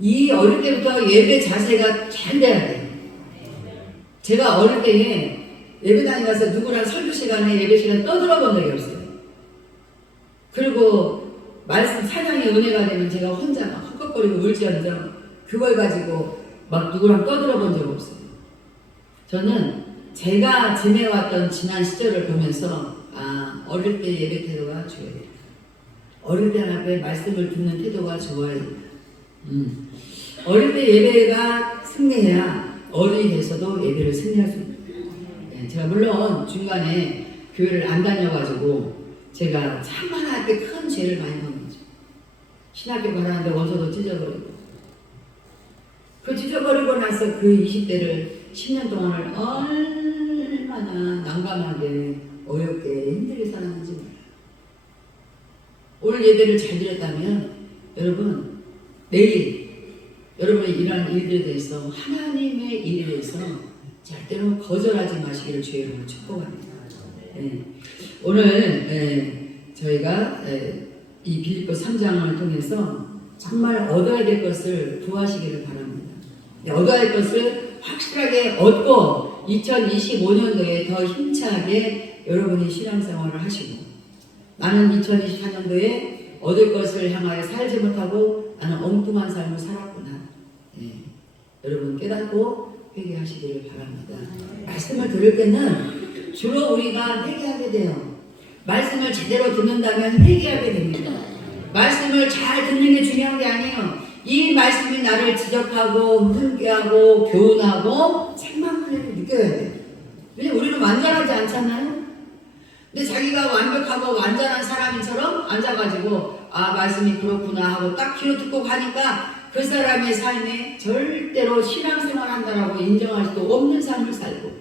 이 어릴 때부터 예배 자세가 잘 돼야 돼요. 제가 어릴 때에 예배당에 가서 누구랑 설교 시간에 예배 시간 떠들어본 적이 없어요. 그리고 말씀 찬양의 은혜가 되면 제가 혼자 막 헉헉거리고 울지언정 그걸 가지고 막 누구랑 떠들어본 적 없어요. 저는 제가 지내왔던 지난 시절을 보면서 어릴 때 예배 태도가 좋아야 돼요. 어릴 때 앞에 말씀을 듣는 태도가 좋아야 돼요. 어릴 때 예배가 승리해야 어른이 돼서도 예배를 승리할 수 있어요. 네, 제가 물론 중간에 교회를 안 다녀가지고 제가 참만하게 큰 죄를 많이 먹은 거죠. 신학교 가라는데 원서도 찢어버리고 그 찢어버리고 나서 그 20대를 10년 동안을 얼마나 난감하게 어렵게 힘들게 살았는지 몰라요. 오늘 예배를 잘 드렸다면 여러분 내일 여러분이 일하는 일들에 대해서 하나님의 일에 대해서 절대로 거절하지 마시기를 주의 이름으로 축복합니다. 네. 오늘 저희가 이 빌립보 3장을 통해서 정말 얻어야 될 것을 구하시기를 바랍니다. 네, 얻어야 할 것을 확실하게 얻고 2025년도에 더 힘차게 여러분이 신앙생활을 하시고 나는 2024년도에 얻을 것을 향하여 살지 못하고 나는 엉뚱한 삶을 살았구나. 네. 여러분 깨닫고 회개하시기를 바랍니다. 말씀을 들을 때는 주로 우리가 회개하게 돼요. 말씀을 제대로 듣는다면 회개하게 됩니다. 말씀을 잘 듣는 게 중요한 게 아니에요. 이 말씀이 나를 지적하고 훈계하고 교훈하고 책망을 느껴야 돼요. 왜냐면 우리는 완전하지 않잖아요. 근데 자기가 완벽하고 완전한 사람처럼 앉아가지고 말씀이 그렇구나 하고 딱 귀로 듣고 가니까 그 사람의 삶에 절대로 신앙생활 한다라고 인정할 수도 없는 삶을 살고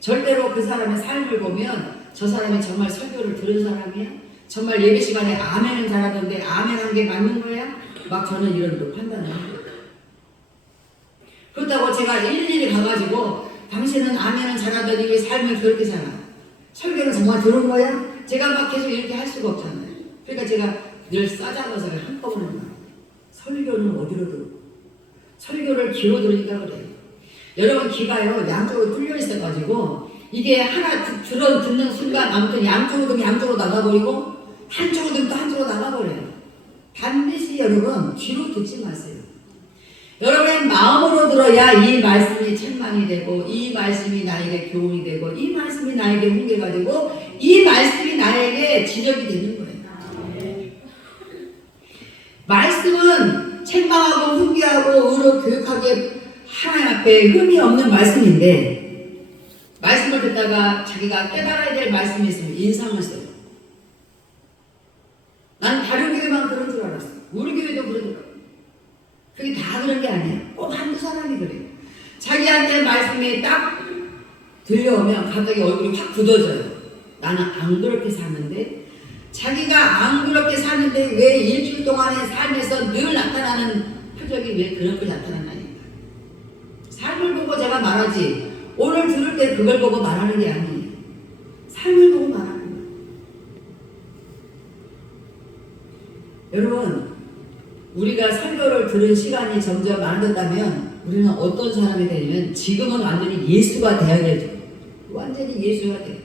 절대로 그 사람의 삶을 보면 저 사람이 정말 설교를 들은 사람이야? 정말 예배 시간에 아멘은 잘하던데 아멘 한 게 맞는 거야? 막 저는 이런 또 판단을 합니다. 그렇다고 제가 일일이 가가지고 당신은 아멘은 잘하더니 왜 삶을 그렇게 살아? 설교는 정말 들은 거야? 제가 막 계속 이렇게 할 수가 없잖아요. 그러니까 제가 늘 싸잡아서 한꺼번에 설교는 어디로 듣고 설교를 귀로 들으니까 그래요. 여러분 귀가요 양쪽으로 뚫려 있어가지고 이게 하나 듣는 순간 아무튼 양쪽으로 들으면 양쪽으로 나가버리고 한쪽으로 들으면 또 한쪽으로 나가버려요. 반드시 여러분 귀로 듣지 마세요. 여러분의 마음으로 들어야 이 말씀이 책망이 되고 이 말씀이 나에게 교훈이 되고 이 말씀이 나에게 훈계가 되고 이 말씀이 나에게 지적이 되는 거예요. 말씀은 책망하고 훈계하고 의로 교육하게 하나님 앞에 흠이 없는 말씀인데 말씀을 듣다가 자기가 깨달아야 될 말씀이 있으면 인상을 써요. 난 다른 교회만 그런 줄 알았어. 우리 교회도 그러더라고. 그게 다 그런 게 아니에요. 꼭 한두 사람이 그래요. 자기한테 말씀이 딱 들려오면 갑자기 얼굴이 확 굳어져요. 나는 안 그렇게 사는데 자기가 안 그렇게 사는데 왜 일주일 동안의 삶에서 늘 나타나는 표정이 왜 그렇게 나타나나요? 삶을 보고 제가 말하지 오늘 들을 때 그걸 보고 말하는 게 아니에요. 삶을 보고 말하는 거예요. 여러분 우리가 설교를 들은 시간이 점점 많아졌다면 우리는 어떤 사람이 되냐면 지금은 완전히 예수가 돼야 되죠. 완전히 예수가 돼요.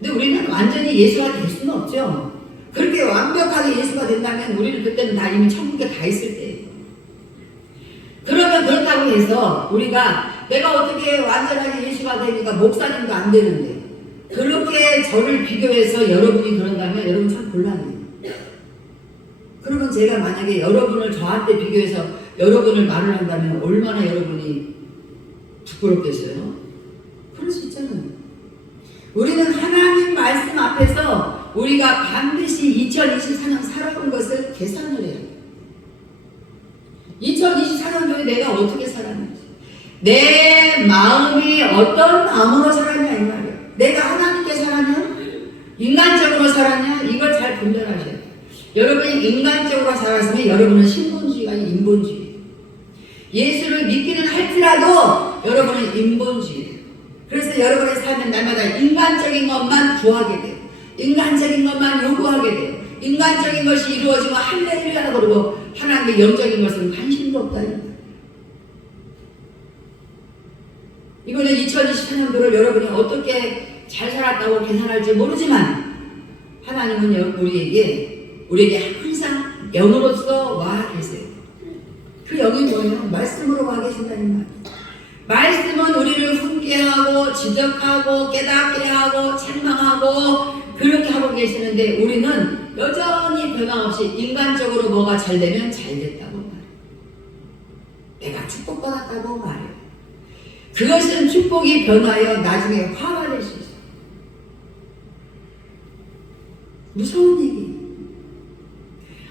근데 우리는 완전히 예수가 될 수는 없죠. 그렇게 완벽하게 예수가 된다면 우리는 그때는 다 이미 천국에 가 있을 때예요. 그러면 그렇다고 해서 우리가 내가 어떻게 완전하게 예수가 되니까 목사님도 안 되는데 그렇게 저를 비교해서 여러분이 그런다면 여러분 참 곤란해요. 그러면 제가 만약에 여러분을 저한테 비교해서 여러분을 말을 한다면 얼마나 여러분이 부끄럽겠어요? 그럴 수 있잖아요. 우리는 하나님 말씀 앞에서 우리가 반드시 2024년 살아온 것을 계산을 해요. 2024년도에 내가 어떻게 살았는지 내 마음이 어떤 마음으로 살았냐 이 말이에요. 내가 하나님께 살았냐? 인간적으로 살았냐? 이걸 잘 분별하셔야 돼요. 여러분이 인간적으로 살았으면 여러분은 신본주의가 아닌 인본주의. 예수를 믿기는 할지라도 여러분은 인본주의. 그래서 여러분의 삶은 날마다 인간적인 것만 구하게 돼요. 인간적인 것만 요구하게 돼요. 인간적인 것이 이루어지면 할렐루야 그러고 하나님의 영적인 것은 관심도 없다. 이거는 2024년도를 여러분이 어떻게 잘 살았다고 계산할지 모르지만 하나님은 우리에게 항상 영으로서 와 계세요. 그 영이 뭐예요? 말씀으로 와 계신다는 말. 말씀은 우리를 훈계하고 지적하고 깨닫게 하고 책망하고 그렇게 하고 계시는데 우리는 여전히 변함없이 인간적으로 뭐가 잘 되면 잘 됐다고 말해요. 내가 축복받았다고 말해요. 그것은 축복이 변하여 나중에 화가 될 수 있어요. 무서운 얘기예요.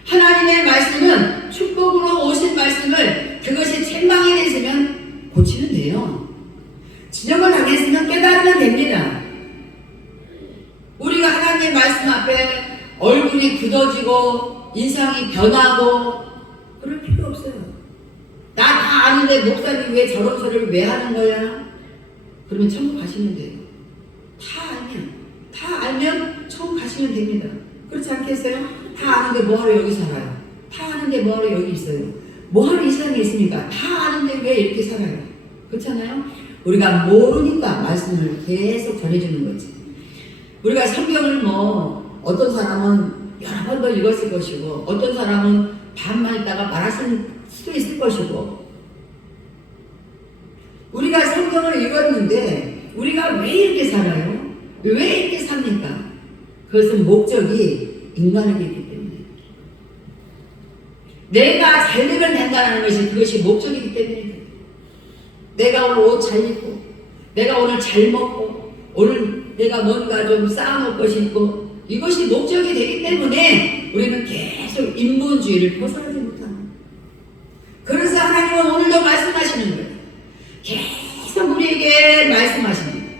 하나님의 말씀은 축복으로 오신 말씀을 그것이 책망이 됐으면 고치면 돼요. 지적을 당했으면 깨달으면 됩니다. 우리가 하나님의 말씀 앞에 얼굴이 굳어지고 인상이 변하고 그럴 필요 없어요. 나 다 아는데 목사님 왜 저런 소리를 왜 하는 거야? 그러면 천국 가시면 돼요. 다 알면 천국 가시면 됩니다. 그렇지 않겠어요? 다 아는데 뭐하러 여기 살아요? 다 아는데 뭐하러 여기 있어요? 뭐하러 이 세상에 있습니까? 다 아는데 왜 이렇게 살아요? 그렇잖아요? 우리가 모르니까 말씀을 계속 전해주는 거지. 우리가 성경을 어떤 사람은 여러 번 더 읽었을 것이고 어떤 사람은 반만 있다가 말았을 수도 있을 것이고 우리가 성경을 읽었는데 우리가 왜 이렇게 살아요? 왜 이렇게 삽니까? 그것은 목적이 인간에게 있기 때문에 내가 잘 되면 된다는 것이 그것이 목적이기 때문에 내가 오늘 옷 잘 입고 내가 오늘 잘 먹고 오늘 내가 뭔가 좀 쌓아놓을 것이 있고 이것이 목적이 되기 때문에 우리는 계속 인본주의를 벗어나지 못하는 거예요. 그래서 하나님은 오늘도 말씀하시는 거예요. 계속 우리에게 말씀하시는 거예요.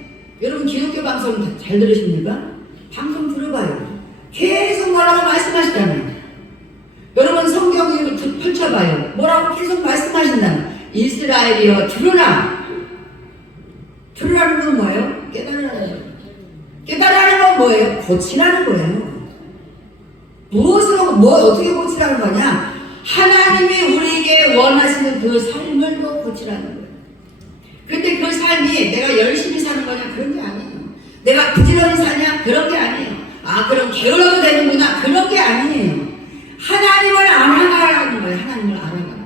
여러분 기독교 방송 잘 들으십니까? 방송 들어봐요. 계속 뭐라고 말씀하시잖아요. 여러분 성경을 펼쳐봐요. 뭐라고 계속 말씀하신다면 이스라엘이여 들으라. 들으라는 건 뭐예요? 깨달으라는 거예요. 깨달으라는 건 뭐예요? 고치라는 거예요. 무엇으로 어떻게 고치라는 거냐? 하나님이 우리에게 원하시는 그 삶을 고치라는 거예요. 근데 그 삶이 내가 열심히 사는 거냐? 그런 게 아니에요. 내가 부지런히 사냐? 그런 게 아니에요. 그럼 게을러도 되는구나? 그런 게 아니에요. 하나님을 알아가라는 거예요. 하나님을 알아가라.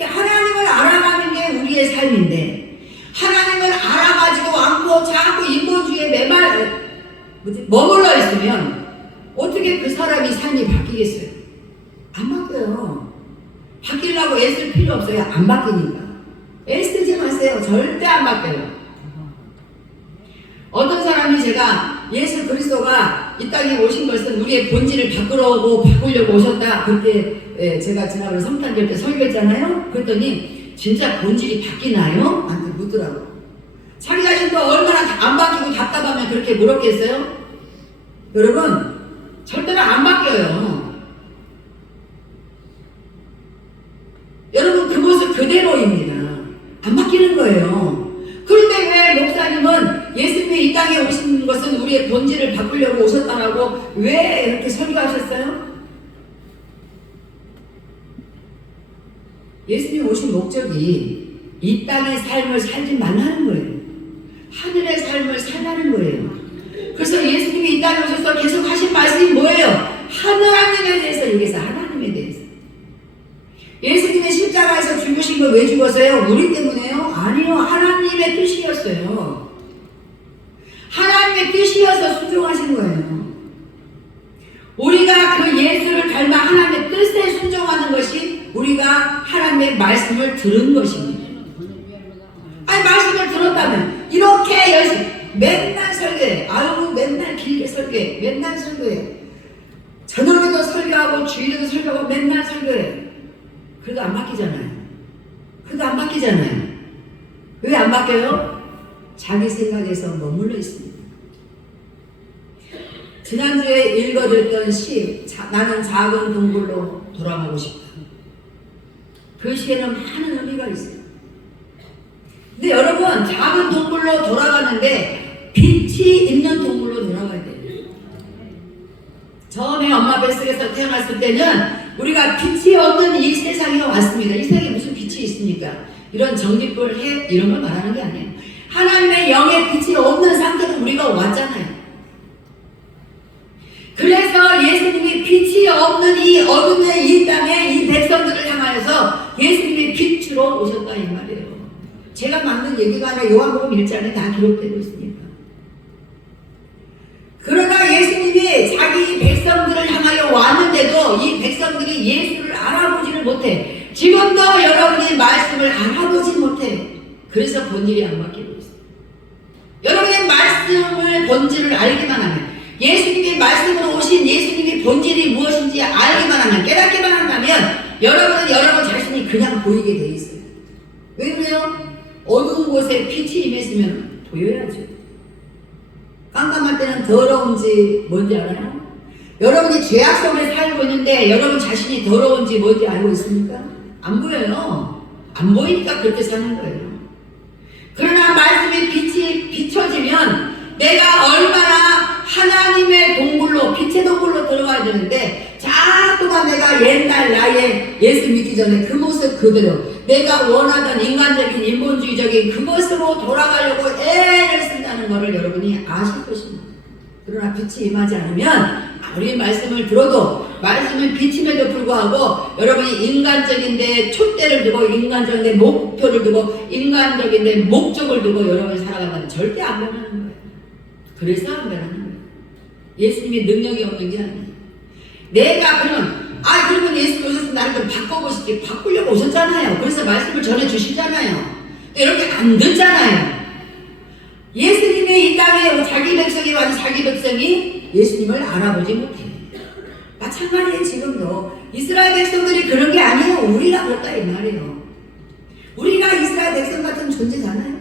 하나님을 알아가는 게 우리의 삶인데 하나님을 알아가지도 않고 자꾸 인본주의에 머물러 있으면 어떻게 그 사람이 삶이 바뀌겠어요? 안 바뀌어요. 바뀌려고 애쓸 필요 없어요. 안 바뀌니까. 애쓰지 마세요. 절대 안 바뀌어요. 어떤 사람이 제가 예수 그리스도가 이 땅에 오신 것은 우리의 본질을 바꾸려고 오셨다. 그렇게 제가 지난번에 성탄절 때 설교했잖아요. 그랬더니 진짜 본질이 바뀌나요? 나한테 묻더라고. 자기 자신도 얼마나 안 바뀌고 답답하면 그렇게 물었겠어요? 여러분 절대로 안 바뀌어요. 여러분 그 모습 그대로입니다. 안 바뀌는 거예요. 그런데 왜 목사님은 예수님이 이 땅에 오신 것은 우리의 본질을 바꾸려고 오셨다라고 왜 이렇게 설교하셨어요? 예수님이 오신 목적이 이 땅의 삶을 살지 말라는 거예요. 하늘의 삶을 살라는 거예요. 그래서 예수님이 이 땅에 오셔서 계속 하신 말씀이 뭐예요? 하나님에 대해서 얘기해서 하나님에 대해서. 예수님의 십자가에서 죽으신 거 왜 죽었어요? 우리 때문에요? 아니요. 하나님의 뜻이었어요. 하나님의 뜻이어서 순종하신 거예요. 우리가 그 예수를 닮아 하나님의 뜻에 순종하는 것이 우리가 하나님의 말씀을 들은 것입니다. 아니 말씀을 들었다면 이렇게 열심히 맨날 설교해. 맨날 길게 설교해. 맨날 설교해. 저녁에도 설교하고 주일에도 설교하고 맨날 설교해. 그래도 안 바뀌잖아요. 왜 안 바뀌어요? 자기 생각에서 머물러 있습니다. 지난주에 읽어드렸던 시 나는 작은 동굴로 돌아가고 싶다. 그 시에는 많은 의미가 있어요. 근데 여러분 작은 동굴로 돌아가는데 빛이 있는 동굴로 돌아가야 돼요. 처음에 엄마 뱃속에서 태어났을 때는 우리가 빛이 없는 이 세상에 왔습니다. 이 세상에 무슨 빛이 있습니까? 이런 정직불 해 이런 걸 말하는 게 아니에요. 하나님의 영의 빛이 없는 상태로 우리가 왔잖아요. 그래서 예수님이 빛이 없는 이 어둠의 이 땅에 이 백성들을 향하여서 예수님이 빛으로 오셨다 이 말이에요. 제가 만든 얘기가 아니라 요한복음 1장에 다 기록되고 있습니다. 그러나 예수님이 자기 백성들을 향하여 왔는데도 이 백성들이 예수를 알아보지를 못해. 지금도 여러분이 말씀을 알아보지 못해. 그래서 본질이 안 바뀌고 있어요. 여러분의 말씀을 본질을 알기만 하면, 예수님이 말씀으로 오신 예수님이 본질이 무엇인지 알기만 하면, 깨닫기만 한다면 여러분은 여러분 자신이 그냥 보이게 돼 있어요. 왜 그래요? 어두운 곳에 빛이 임했으면 보여야죠. 깜깜할 때는 더러운지 뭔지 알아요? 여러분이 죄악 속에 살고 있는데 여러분 자신이 더러운지 뭔지 알고 있습니까? 안 보여요. 안 보이니까 그렇게 사는 거예요. 그러나 말씀의 빛이 비춰지면 내가 얼마나 하나님의 동굴로, 빛의 동굴로 들어가야 되는데 자꾸만 내가 옛날 나의 예수 믿기 전에 그 모습 그대로 내가 원하던 인간적인 인본주의적인 그것으로 돌아가려고 애를 쓴다는 것을 여러분이 아실 것입니다. 그러나 빛이 임하지 않으면 아무리 말씀을 들어도 말씀을 비침에도 불구하고 여러분이 인간적인데 촛대를 두고 인간적인데 목표를 두고 인간적인데 목적을 두고 여러분이 살아가면 절대 안 변하는 거예요. 그래서 안 변하는 거예요. 예수님이 능력이 없는 게 아니에요. 내가 그러면 예수님 오셔서 나를 좀 바꿔보시지. 바꾸려고 오셨잖아요. 그래서 말씀을 전해주시잖아요. 이렇게 안 듣잖아요. 예수님이 이 땅에 자기 백성이 와서 자기 백성이 예수님을 알아보지 못해. 마찬가지예요. 지금도 이스라엘 백성들이 그런 게 아니에요. 우리가 그렇다 이 말이에요. 우리가 이스라엘 백성 같은 존재잖아요.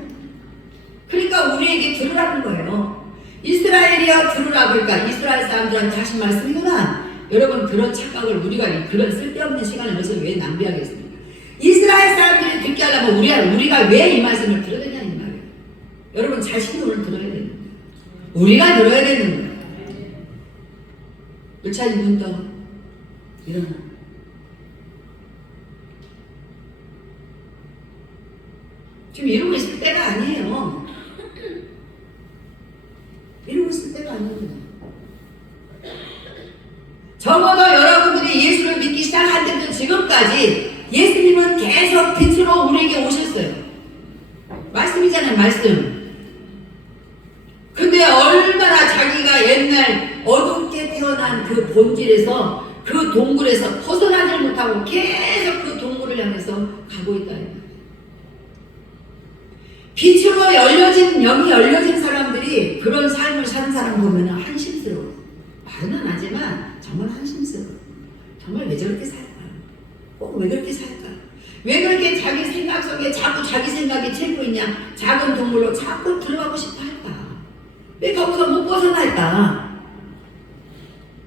그러니까 우리에게 들으라는 거예요. 이스라엘이여 들으라. 그러니까 이스라엘 사람들한테 하신 말씀이구나. 여러분 그런 착각을 우리가 그런 쓸데없는 시간을 여기서 왜 낭비하겠습니까? 이스라엘 사람들이 듣게 하려면 우리가 왜 이 말씀을 들어야 되냐 이 말이에요. 여러분 자신이 오늘 들어야 되는 거예요. 우리가 들어야 되는 거예요. 을차지 문 더 일어나. 지금 이러고 있을 때가 아니에요. 이러고 있을 때가 아닙니다. 적어도 여러분들이 예수를 믿기 시작한 때부터 지금까지 예수님은 계속 빛으로 우리에게 오셨어요. 말씀이잖아요, 말씀. 근데 얼마나 자기가 옛날 어둡게 태어난 그 본질에서 그 동굴에서 벗어나질 못하고 계속 그 동굴을 향해서 가고 있다. 빛으로 영이 열려진 사람들이 그런 삶을 사는 사람 보면 한심스러워. 말은 안 하지만 정말 한심스러워. 정말 왜 저렇게 살까? 꼭 왜 그렇게 살까? 왜 그렇게 자기 생각 속에 자꾸 자기 생각이 채고 있냐? 작은 동물로 자꾸 들어가고 싶어 할까? 왜 거기서 못 벗어날까?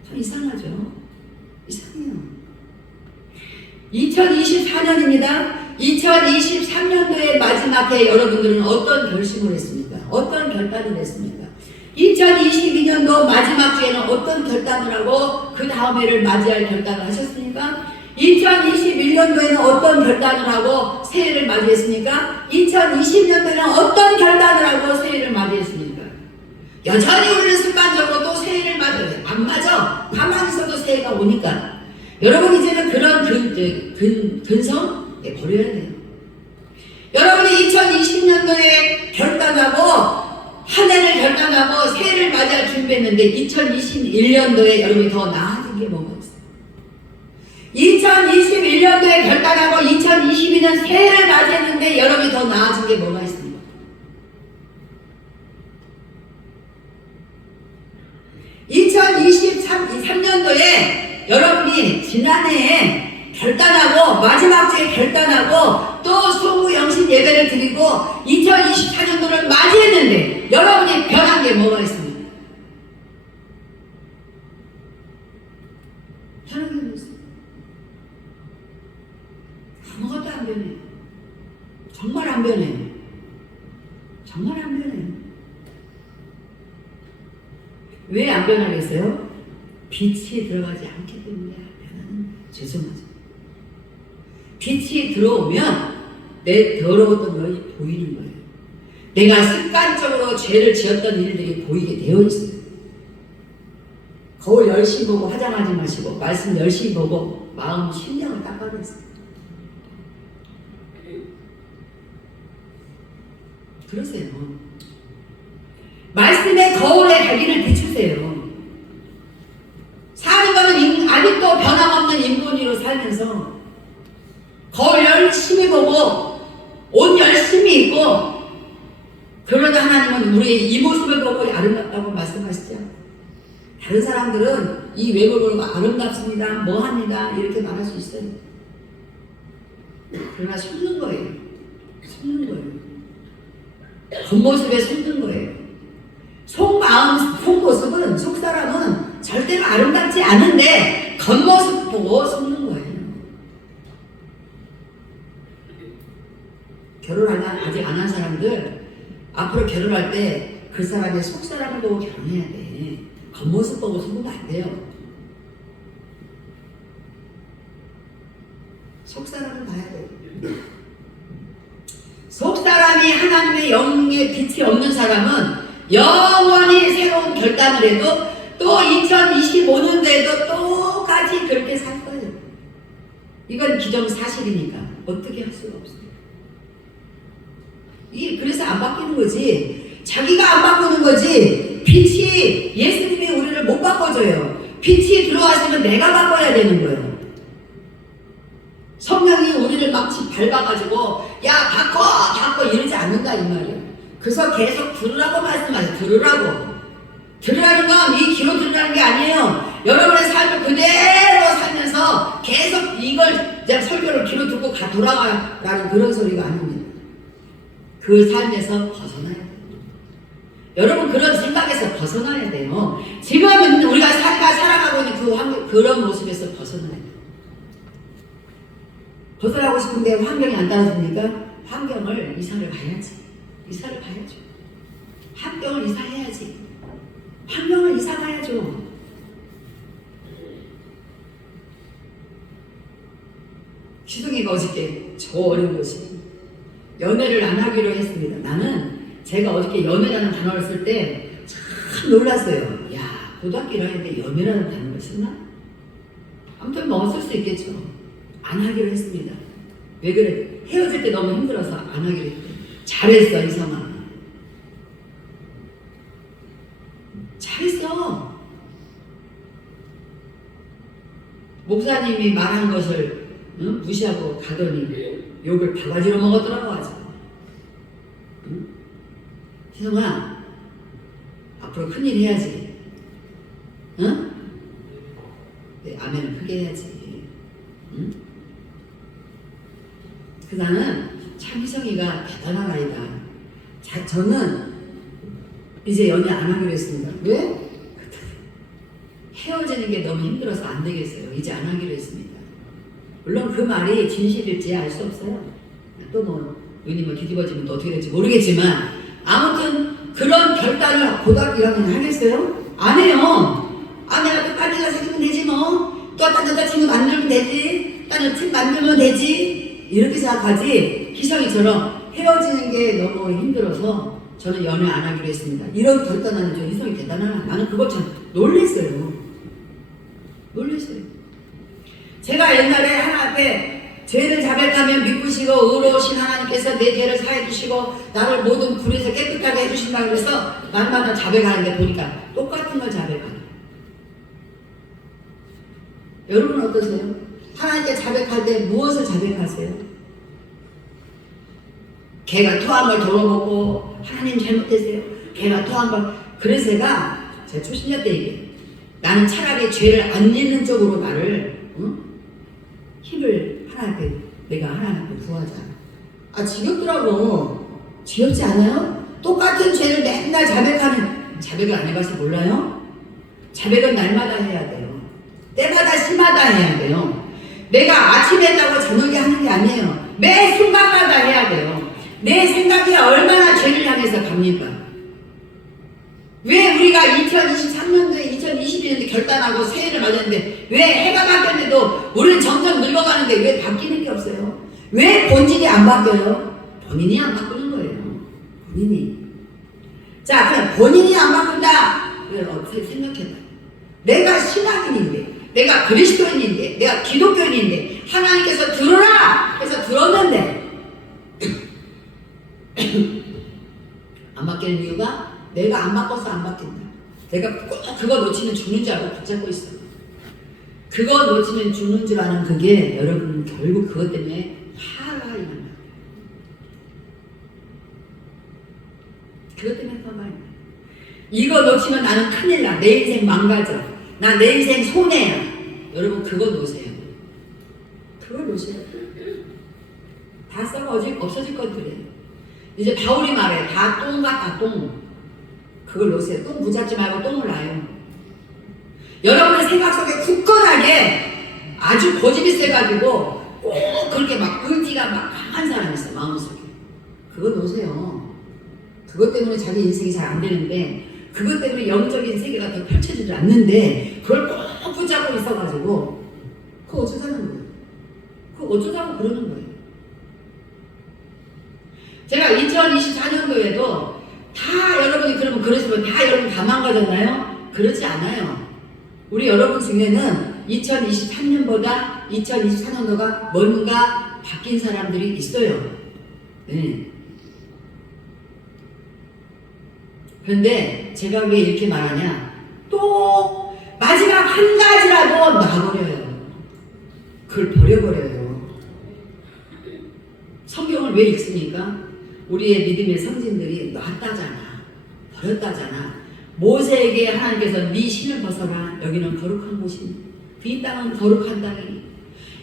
참 이상하죠? 이상해요. 2024년입니다. 2023년도의 마지막 해 여러분들은 어떤 결심을 했습니까? 어떤 결단을 했습니까? 2022년도 마지막 주에는 어떤 결단을 하고 그 다음 해를 맞이할 결단을 하셨습니까? 2021년도에는 어떤 결단을 하고 새해를 맞이했습니까? 2020년도에는 어떤 결단을 하고 새해를 맞이했습니까? 여전히 우리는 습관적으로 또 새해를 맞아요. 안 맞아. 가만히 있어도 새해가 오니까. 여러분 이제는 그런 근성 버려야 돼요. 여러분이 2020년도에 결단하고 한 해를 결단하고 새해를 맞이할 준비했는데 2021년도에 여러분이 더 나아진 게 뭐가 있어요? 2021년도에 결단하고 2022년 새해를 맞이했는데 여러분이 더 나아진 게 뭐가 있습니까? 2023년도에 여러분이 지난해에 결단하고 마지막 주에 결단하고 또 소구영신 예배를 드리고 2024년도를 맞이했는데 여러분이 변한 게 뭐가 있습니까? 변한 게 뭐 있습니까? 아무것도 안 변해요. 정말 안 변해요. 정말 안 변해요. 왜 안 변하겠어요? 빛이 들어가지 않기 때문에 변하는 거죠. 죄송하죠. 빛이 들어오면 내 더러웠던 것이 보이는 거예요. 내가 습관적으로 죄를 지었던 일들이 보이게 되어 있어요. 거울 열심히 보고 화장하지 마시고 말씀 열심히 보고 마음 심령을 닦아내세요. 그러세요. 말씀의 거울에 자기를 비추세요. 사는 거는 아직도 변함없는 인본이로 살면서 거울 열심히 보고 옷 열심히 입고 그러다 하나님은 우리의 이 모습을 보고 아름답다고 말씀하시죠. 다른 사람들은 이 외모를 보고 아름답습니다, 뭐합니다 이렇게 말할 수 있어요. 그러나 속는 거예요. 속는 거예요. 겉모습에 속는 거예요. 속마음, 속모습은, 속사람은 절대로 아름답지 않은데 겉모습 보고 속는 거예요. 결혼 아직 안 한 사람들 앞으로 결혼할 때 그 사람의 속사람을 보고 결혼해야 돼. 겉모습 보고 속으면 안 돼요. 속사람을 봐야 돼요. 속사람이 하나님의 영의 빛이 없는 사람은 영원히 새로운 결단을 해도 또 2025년도에도 똑같이 그렇게 살 거예요. 이건 기정사실이니까 어떻게 할 수가 없어요. 이게 그래서 안 바뀌는 거지. 자기가 안 바꾸는 거지. 빛이 예수님이 우리를 못 바꿔줘요. 빛이 들어왔으면 내가 바꿔야 되는 거예요. 성령이 우리를 막 밟아가지고 야 바꿔 이러지 않는다 이 말이에요. 그래서 계속 들으라고 말씀하세요. 들으라는 건 이 귀로 들으라는 게 아니에요. 여러분의 삶을 그대로 살면서 계속 이걸 그냥 설교를 귀로 듣고 돌아가라는 그런 소리가 아닙니다. 그 삶에서 벗어나야 돼요. 여러분 그런 생각에서 벗어나야 돼요. 지금은 우리가 살아가고 있는 그런 모습에서 벗어나야 돼요. 벗어나고 싶은데 환경이 안 따라주니까 환경을 이사를 가야지. 환경을 이사해야지. 환경을 이사 가야죠. 시동이가 어저께 저 어려운 것이 연애를 안 하기로 했습니다. 나는 제가 어저께 연애라는 단어를 쓸 때 참 놀랐어요. 야, 고등학교 1학년 때 연애라는 단어를 쓰나? 아무튼 뭐 쓸 수 있겠죠. 안 하기로 했습니다. 왜 그래? 헤어질 때 너무 힘들어서 안 하기로 했대. 잘했어, 이성아. 잘했어. 목사님이 말한 것을 무시하고 가더니 욕을 바가지로 먹었더라고 아주. 희성아, 앞으로 큰일 해야지. 응? 네, 아멘을 크게 해야지. 응? 그 나는 참 희성이가 대단한 아이다. 저는 이제 연애 안 하기로 했습니다. 왜? 헤어지는 게 너무 힘들어서 안 되겠어요. 이제 안 하기로 했습니다. 물론 그 말이 진실일지 알 수 없어요. 또 뭐 눈이 뭐 뒤집어지면 또 어떻게 될지 모르겠지만 아무튼 그런 결단을 고등학교 1학년 하겠어요? 안 해요. 아 내가 또 딴 여자 사귀면 되지 뭐. 또 딴 여자친구 만들면 되지. 딴 여자친구 만들면 되지. 이렇게 생각하지. 희성이처럼 헤어지는 게 너무 힘들어서 저는 연애 안 하기로 했습니다. 이런 결단하는 저 희성이 대단하나. 나는 그거 참 놀랬어요. 제가 옛날에 하나 앞에 죄를 자백하면 믿으시고 의로우신 하나님께서 내 죄를 사해 주시고 나를 모든 불에서 깨끗하게 해주신다고 해서 날마다 자백하는데 보니까 똑같은 걸 자백하는. 여러분 어떠세요? 하나님께 자백할 때 무엇을 자백하세요? 걔가 토한 걸 덜어먹고 하나님 잘못했어요. 걔가 토한 걸. 그래서 제가 초신자 때 얘기해요. 나는 차라리 죄를 안 짓는 쪽으로 나를 힘을 하나님께 내가 하나님께 구하자. 아 지겹더라고. 지겹지 않아요? 똑같은 죄를 맨날 자백하는. 자백을 안 해봐서 몰라요? 자백은 날마다 해야 돼요. 때마다 시마다 해야 돼요. 내가 아침에 했다고 저녁에 하는 게 아니에요. 매 순간마다 해야 돼요. 내 생각이 얼마나 죄를 향해서 갑니까? 왜 우리가 2023년도에 2022년에 결단하고 새해를 맞았는데 왜 해가 바뀌었는데도 우리는 점점 늙어가는데 왜 바뀌는 게 없어요? 왜 본질이 안 바뀌어요? 본인이 안 바꾸는 거예요. 본인이. 자, 그럼 본인이 안 바꾼다. 어떻게 생각해봐. 내가 신앙인인데, 내가 그리스도인인데, 내가 기독교인인데 하나님께서 들어라 해서 들었는데 안 바뀌는 이유가 내가 안 바꿔서 안 바뀐다. 내가 꼭 그거 놓치면 죽는 줄 알고 붙잡고 있어. 그거 놓치면 죽는 줄 아는 그게 여러분 결국 그것 때문에 화가 일어나. 그것 때문에 화가 일어나. 이거 놓치면 나는 큰일 나. 내 인생 망가져. 나 내 인생 손해야. 여러분 그거 놓으세요. 그걸 놓으세요. 다 썩어 없어질 것들이에요. 이제 바울이 말해. 다 똥 같아 똥. 그걸 놓으세요. 똥 붙잡지 말고 똥을 놔요. 여러분의 생각 속에 굳건하게 아주 고집이 세가지고 꼭 그렇게 막 의지가 막 강한 사람이 있어 마음속에. 그거 놓으세요. 그것 때문에 자기 인생이 잘 안 되는데 그것 때문에 영적인 세계가 더 펼쳐지지 않는데 그걸 꼭 붙잡고 있어가지고 그거 어쩌자는 거예요. 그거 어쩌자고 그러는 거예요. 제가 2024년도에도 다 여러분이 그러면 그러시면 다 여러분 다 망가졌나요? 그렇지 않아요. 우리 여러분 중에는 2023년보다 2024년도가 뭔가 바뀐 사람들이 있어요. 네. 그런데 제가 왜 이렇게 말하냐? 또 마지막 한 가지라도 놔버려요. 그걸 버려버려요. 성경을 왜 읽습니까? 우리의 믿음의 선진들이 놨다잖아. 버렸다잖아. 모세에게 하나님께서 네 신을 벗어라. 여기는 거룩한 곳이니 이 땅은 거룩한 땅이니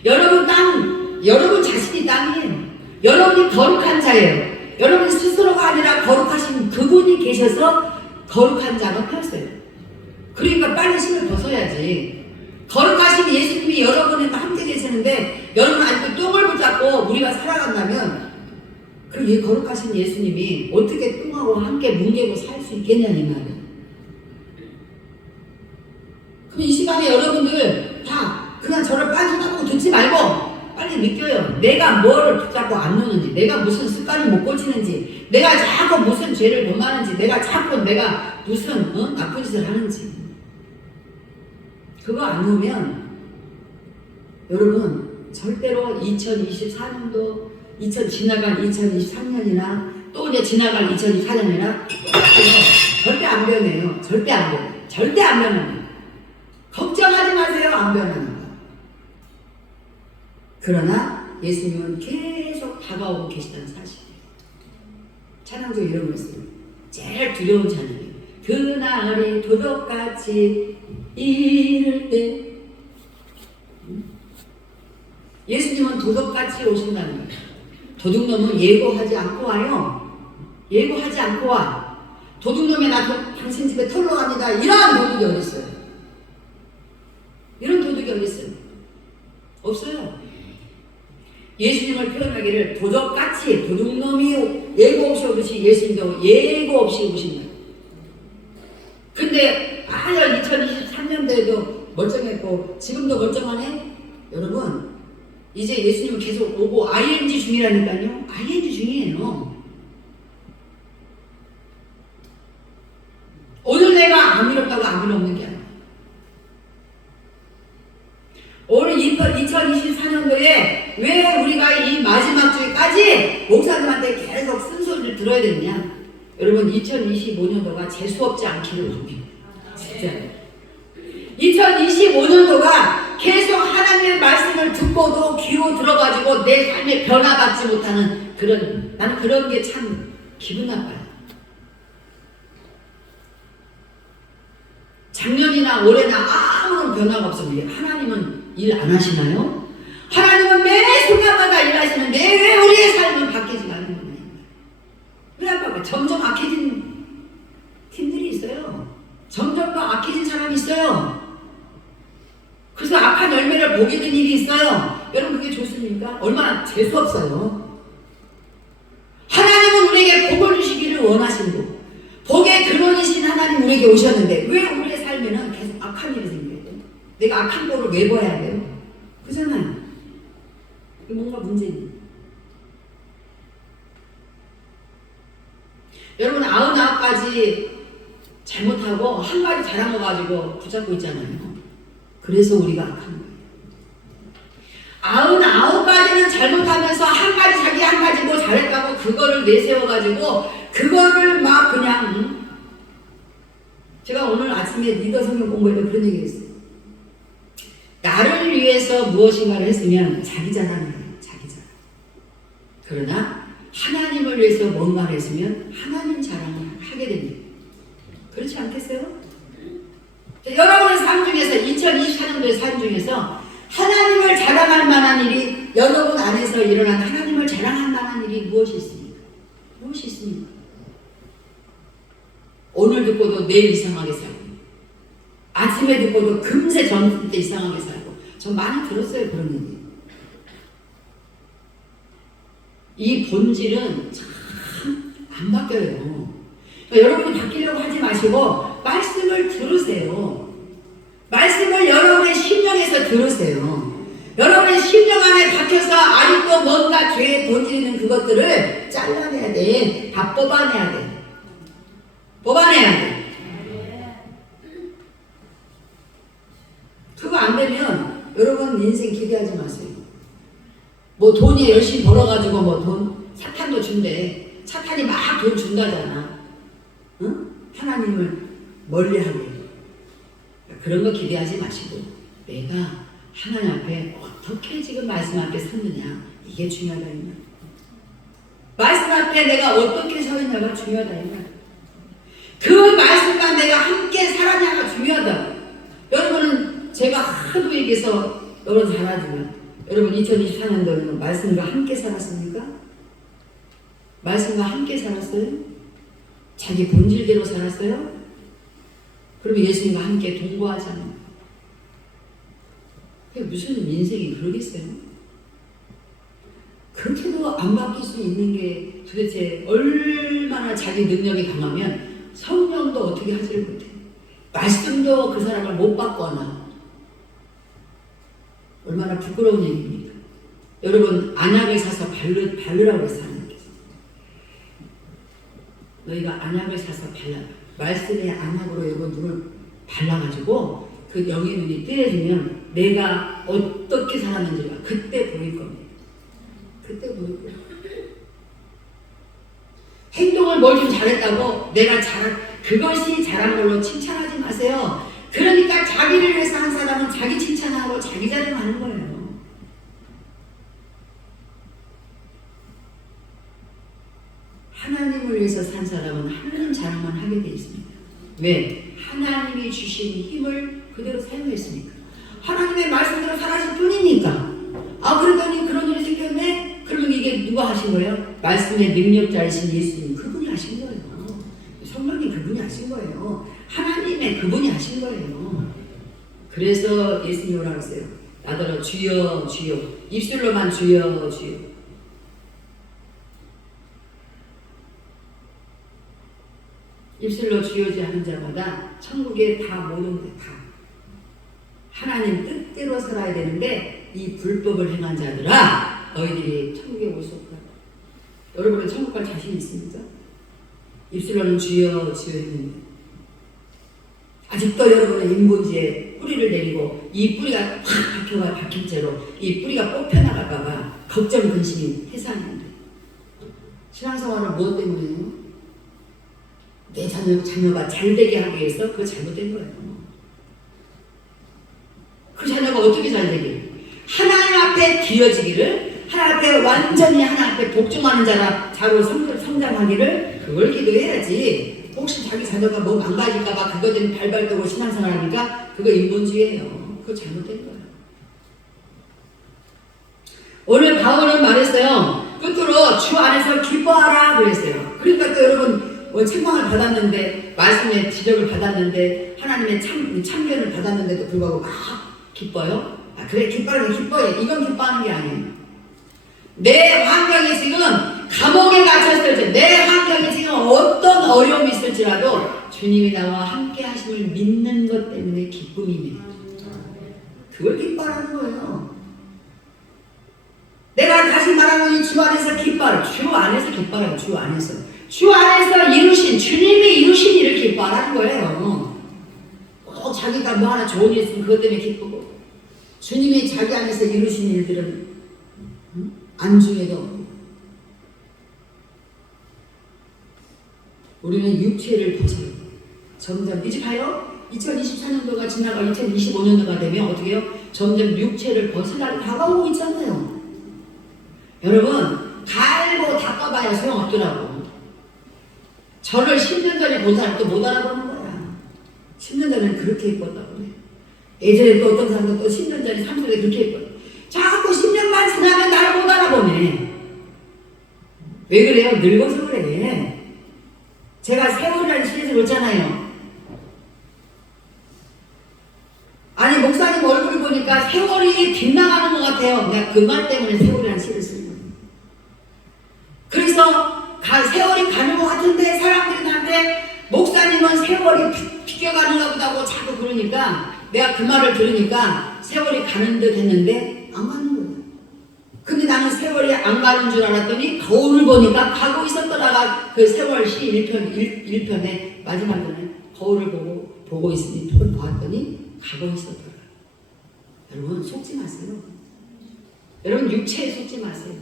여러분 땅, 여러분 자신이 땅이에요. 여러분이 거룩한 자예요. 여러분 스스로가 아니라 거룩하신 그분이 계셔서 거룩한 자가 폈어요. 그러니까 빨리 신을 벗어야지. 거룩하신 예수님이 여러분과 함께 계시는데 여러분 아직도 똥을 붙잡고 우리가 살아간다면 그 거룩하신 예수님이 어떻게 똥하고 함께 뭉개고 살 수 있겠냐는 말이에요. 그럼 이 시간에 여러분들 다 그냥 저를 빠져나가고 듣지 말고 빨리 느껴요. 내가 뭐를 붙잡고 안 노는지, 내가 무슨 습관을 못 고치는지, 내가 자꾸 무슨 죄를 범하는지, 내가 무슨 나쁜 짓을 하는지. 그거 안 놓으면 여러분 절대로 2024년도 지나간 2023년이나 또 이제 지나갈 2024년이나 절대 안 변해요. 절대 안 변해요. 절대 안 변해요. 걱정하지 마세요. 안 변하는 거. 그러나 예수님은 계속 다가오고 계시다는 사실이에요. 찬양도 이런 말씀. 제일 두려운 찬양이에요. 그날이 도둑같이 이를 때 예수님은 도둑같이 오신다는 거예요. 도둑놈은 예고하지 않고 와요. 예고하지 않고 와. 도둑놈이 나 당신 집에 털러 갑니다. 이런 도둑이 어디 있어요? 이런 도둑이 어디 있어요? 없어요. 예수님을 표현하기를 도둑같이 도둑놈이 예고 없이 오듯이 예수님도 예고 없이 오신다. 근데 2023년도에도 멀쩡했고 지금도 멀쩡하네? 여러분 이제 예수님은 계속 오고 ING 중이라니까요. ING 중이에요. 오늘 내가 안 잃었다고 안 잃었는 게 아니야. 오늘 2024년도에 왜 우리가 이 마지막 주에까지 목사님한테 계속 쓴소리를 들어야 되느냐? 여러분 2025년도가 재수없지 않기를 바랍니다. 진짜 2025년도가 계속 하나님의 말씀을 듣고도 귀로 들어가지고 내 삶에 변화받지 못하는 나는 그런 게 참 기분 나빠요. 작년이나 올해나 아무런 변화가 없으면 하나님은 일 안 하시나요? 하나님은 매 순간마다 일하시는데 왜 우리의 삶은 바뀌지 않는 거예요? 왜 안 바뀌어요? 점점 악해진 팀들이 있어요. 점점 더 악해진 사람이 있어요. 그래서 악한 열매를 보게 된 일이 있어요. 여러분 그게 좋습니까? 얼마나 재수없어요. 하나님은 우리에게 복을 주시기를 원하시고 복의 근원이신 하나님 우리에게 오셨는데 왜 우리의 삶에는 계속 악한 일이 생겨야 돼요? 내가 악한 꼴을 왜 봐야 돼요? 그잖아요. 뭔가 문제입니다. 여러분 99가지 잘못하고 한 가지 잘한 거 가지고 붙잡고 있잖아요. 그래서 우리가 악한 거예요. 99가지는 잘못하면서 한 가지 자기 한 가지 뭐 잘했다고 그거를 내세워가지고 그거를 막 그냥 제가 오늘 아침에 리더 성경 공부에도 그런 얘기 했어요. 나를 위해서 무엇인가를 했으면 자기 자랑을 해요. 자기 자랑. 그러나 하나님을 위해서 뭔가를 했으면 하나님 자랑을 하게 됩니다. 그렇지 않겠어요? 여러분의 삶 중에서 2024년도의 삶 중에서 하나님을 자랑할 만한 일이 여러분 안에서 일어난 하나님을 자랑할 만한 일이 무엇이 있습니까? 무엇이 있습니까? 오늘 듣고도 내일 이상하게 살고 아침에 듣고도 금세 전 때 이상하게 살고 전 많이 들었어요. 그런 얘기. 이 본질은 참 안 바뀌어요. 그러니까 여러분이 바뀌려고 하지 마시고 말씀을 들으세요. 말씀을 여러분의 심령에서 들으세요. 여러분의 심령 안에 박혀서 아직도 뭔가 죄의 본질 있는 그것들을 잘라내야 돼. 다 뽑아내야 돼. 뽑아내야 돼. 그거 안 되면 여러분 인생 기대하지 마세요. 뭐 돈이 열심히 벌어가지고 뭐 돈 사탄도 준대. 사탄이 막 돈 준다잖아. 응? 하나님을 멀리하게. 그런 거 기대하지 마시고 내가 하나님 앞에 어떻게 지금 말씀 앞에 섰느냐 이게 중요하다 이 말. 말씀 앞에 내가 어떻게 서 있냐가 중요하다 이 말. 그 말씀과 내가 함께 살았냐가 중요하다. 여러분은 제가 하도 얘기해서 여러분 잘 알지만 여러분 2024년도에는 말씀과 함께 살았습니까? 말씀과 함께 살았어요? 자기 본질대로 살았어요? 그러면 예수님과 함께 동거하잖아요. 그게 무슨 인생이 그러겠어요? 그렇게도 안 바뀔 수 있는 게 도대체 얼마나 자기 능력이 강하면 성령도 어떻게 하지를 못해. 말씀도 그 사람을 못 바꿔놔. 얼마나 부끄러운 얘기입니까? 여러분 안약을 사서 바르라고 해서 하나님께서 너희가 안약을 사서 발라 말씀의 안약으로 여러분 눈을 발라가지고 그 영의 눈이 뜨여지면 내가 어떻게 살았는지가 그때 보일 겁니다. 그때 보일 거예요. 행동을 뭘 좀 잘했다고 내가 그것이 잘한 걸로 칭찬하지 마세요. 그러니까 자기를 위해서 한 사람은 자기 칭찬하고 자기 자랑하는 거예요. 하나님을 위해서 산 사람은 하나님 자랑만 하게 되어 있습니다. 왜? 하나님이 주신 힘을 그대로 사용했으니까. 하나님의 말씀대로 살아실 뿐이니까. 아 그러더니 그런 일이 생겼네? 그러면 이게 누가 하신 거예요? 말씀의 능력자이신 예수님 그분이 하신 거예요. 성령님 그분이 하신 거예요. 하나님의 그분이 하신 거예요. 그래서 예수님이 뭐라고 했어요? 나더러 주여 주여 입술로만 주여 주여 입술로 주여지 하는 자마다 천국에 다 모든 데 다 하나님 뜻대로 살아야 되는데 이 불법을 행한 자들아 너희들이 천국에 올 수 없다. 여러분은 천국 갈 자신 있습니까? 입술로는 주여 주여 했는데 아직도 여러분은 인본지에 뿌리를 내리고 이 뿌리가 확 박힌 채로 이 뿌리가 뽑혀나갈까봐 걱정 근심이 해산이 안 돼. 신앙생활은 무엇 때문에요? 내 자녀가 잘되게 하기 위해서 그거 잘못된 거예요. 그 자녀가 어떻게 잘되게? 하나님 앞에 뒤어지기를, 하나님 앞에 완전히 하나님 앞에 복종하는 자로 성장하기를 그걸 기도해야지. 혹시 자기 자녀가 뭐 망가질까봐 그거 때문에 발발 떠고 신앙생활하니까 그거 인본주의예요. 그거 잘못된 거예요. 오늘 바울은 말했어요. 끝으로 주 안에서 기뻐하라 그랬어요. 그러니까 또 여러분 책망을 받았는데 말씀의 지적을 받았는데 하나님의 참견을 받았는데도 불구하고 막 기뻐요? 아 그래 기뻐하는 기뻐해. 이건 기뻐하는 게 아니에요. 내 환경이 지금 감옥에 갇혔을 때 내 환경이 지금 어떤 어려움이 있을지라도 주님이 나와 함께 하심을 믿는 것 때문에 기쁨이네. 그걸 기뻐하는 거예요. 내가 다시 말하는 주 안에서 기뻐하라. 주 안에서 기뻐하라. 주 안에서. 주 안에서 이루신, 주님이 이루신 일을 기뻐하라는 거예요. 꼭 자기가 뭐 하나 좋은 일 있으면 그것 때문에 기쁘고, 주님이 자기 안에서 이루신 일들은 안중에도 없고, 우리는 육체를 벗어요. 점점 이제 봐요. 2024년도가 지나가 2025년도가 되면 어떻게 해요? 점점 육체를 벗으라고 다가오고 있잖아요. 여러분, 갈고 닦아봐야 소용없더라고. 저를 10년 전에 본 사람도 못 알아보는 거야. 10년 전에는 그렇게 예뻤다고 그래. 예전에 또 어떤 사람도 또 10년 전에 30년에 그렇게 예뻤다. 자꾸 10년만 지나면 나를 못 알아보네. 왜 그래요? 늙어서 그래. 제가 세월이라는 시에서 그렇잖아요. 아니, 목사님 얼굴을 보니까 세월이 빗나가는 것 같아요. 내가 그 말 때문에 세월이라는 시를 쓴 거예요. 그래서 세월이 가는 것 같은데 사람들이 나한테 목사님은 세월이 비껴가는가 보다고 자꾸 그러니까 내가 그 말을 들으니까 세월이 가는 듯 했는데 안 가는 거예요. 근데 나는 세월이 안 가는 줄 알았더니 거울을 보니까 가고 있었더라가. 그 세월 시 1편의 마지막 편에 거울을 보고 있으니 보았더니 가고 있었더라. 여러분 속지 마세요. 여러분 육체에 속지 마세요.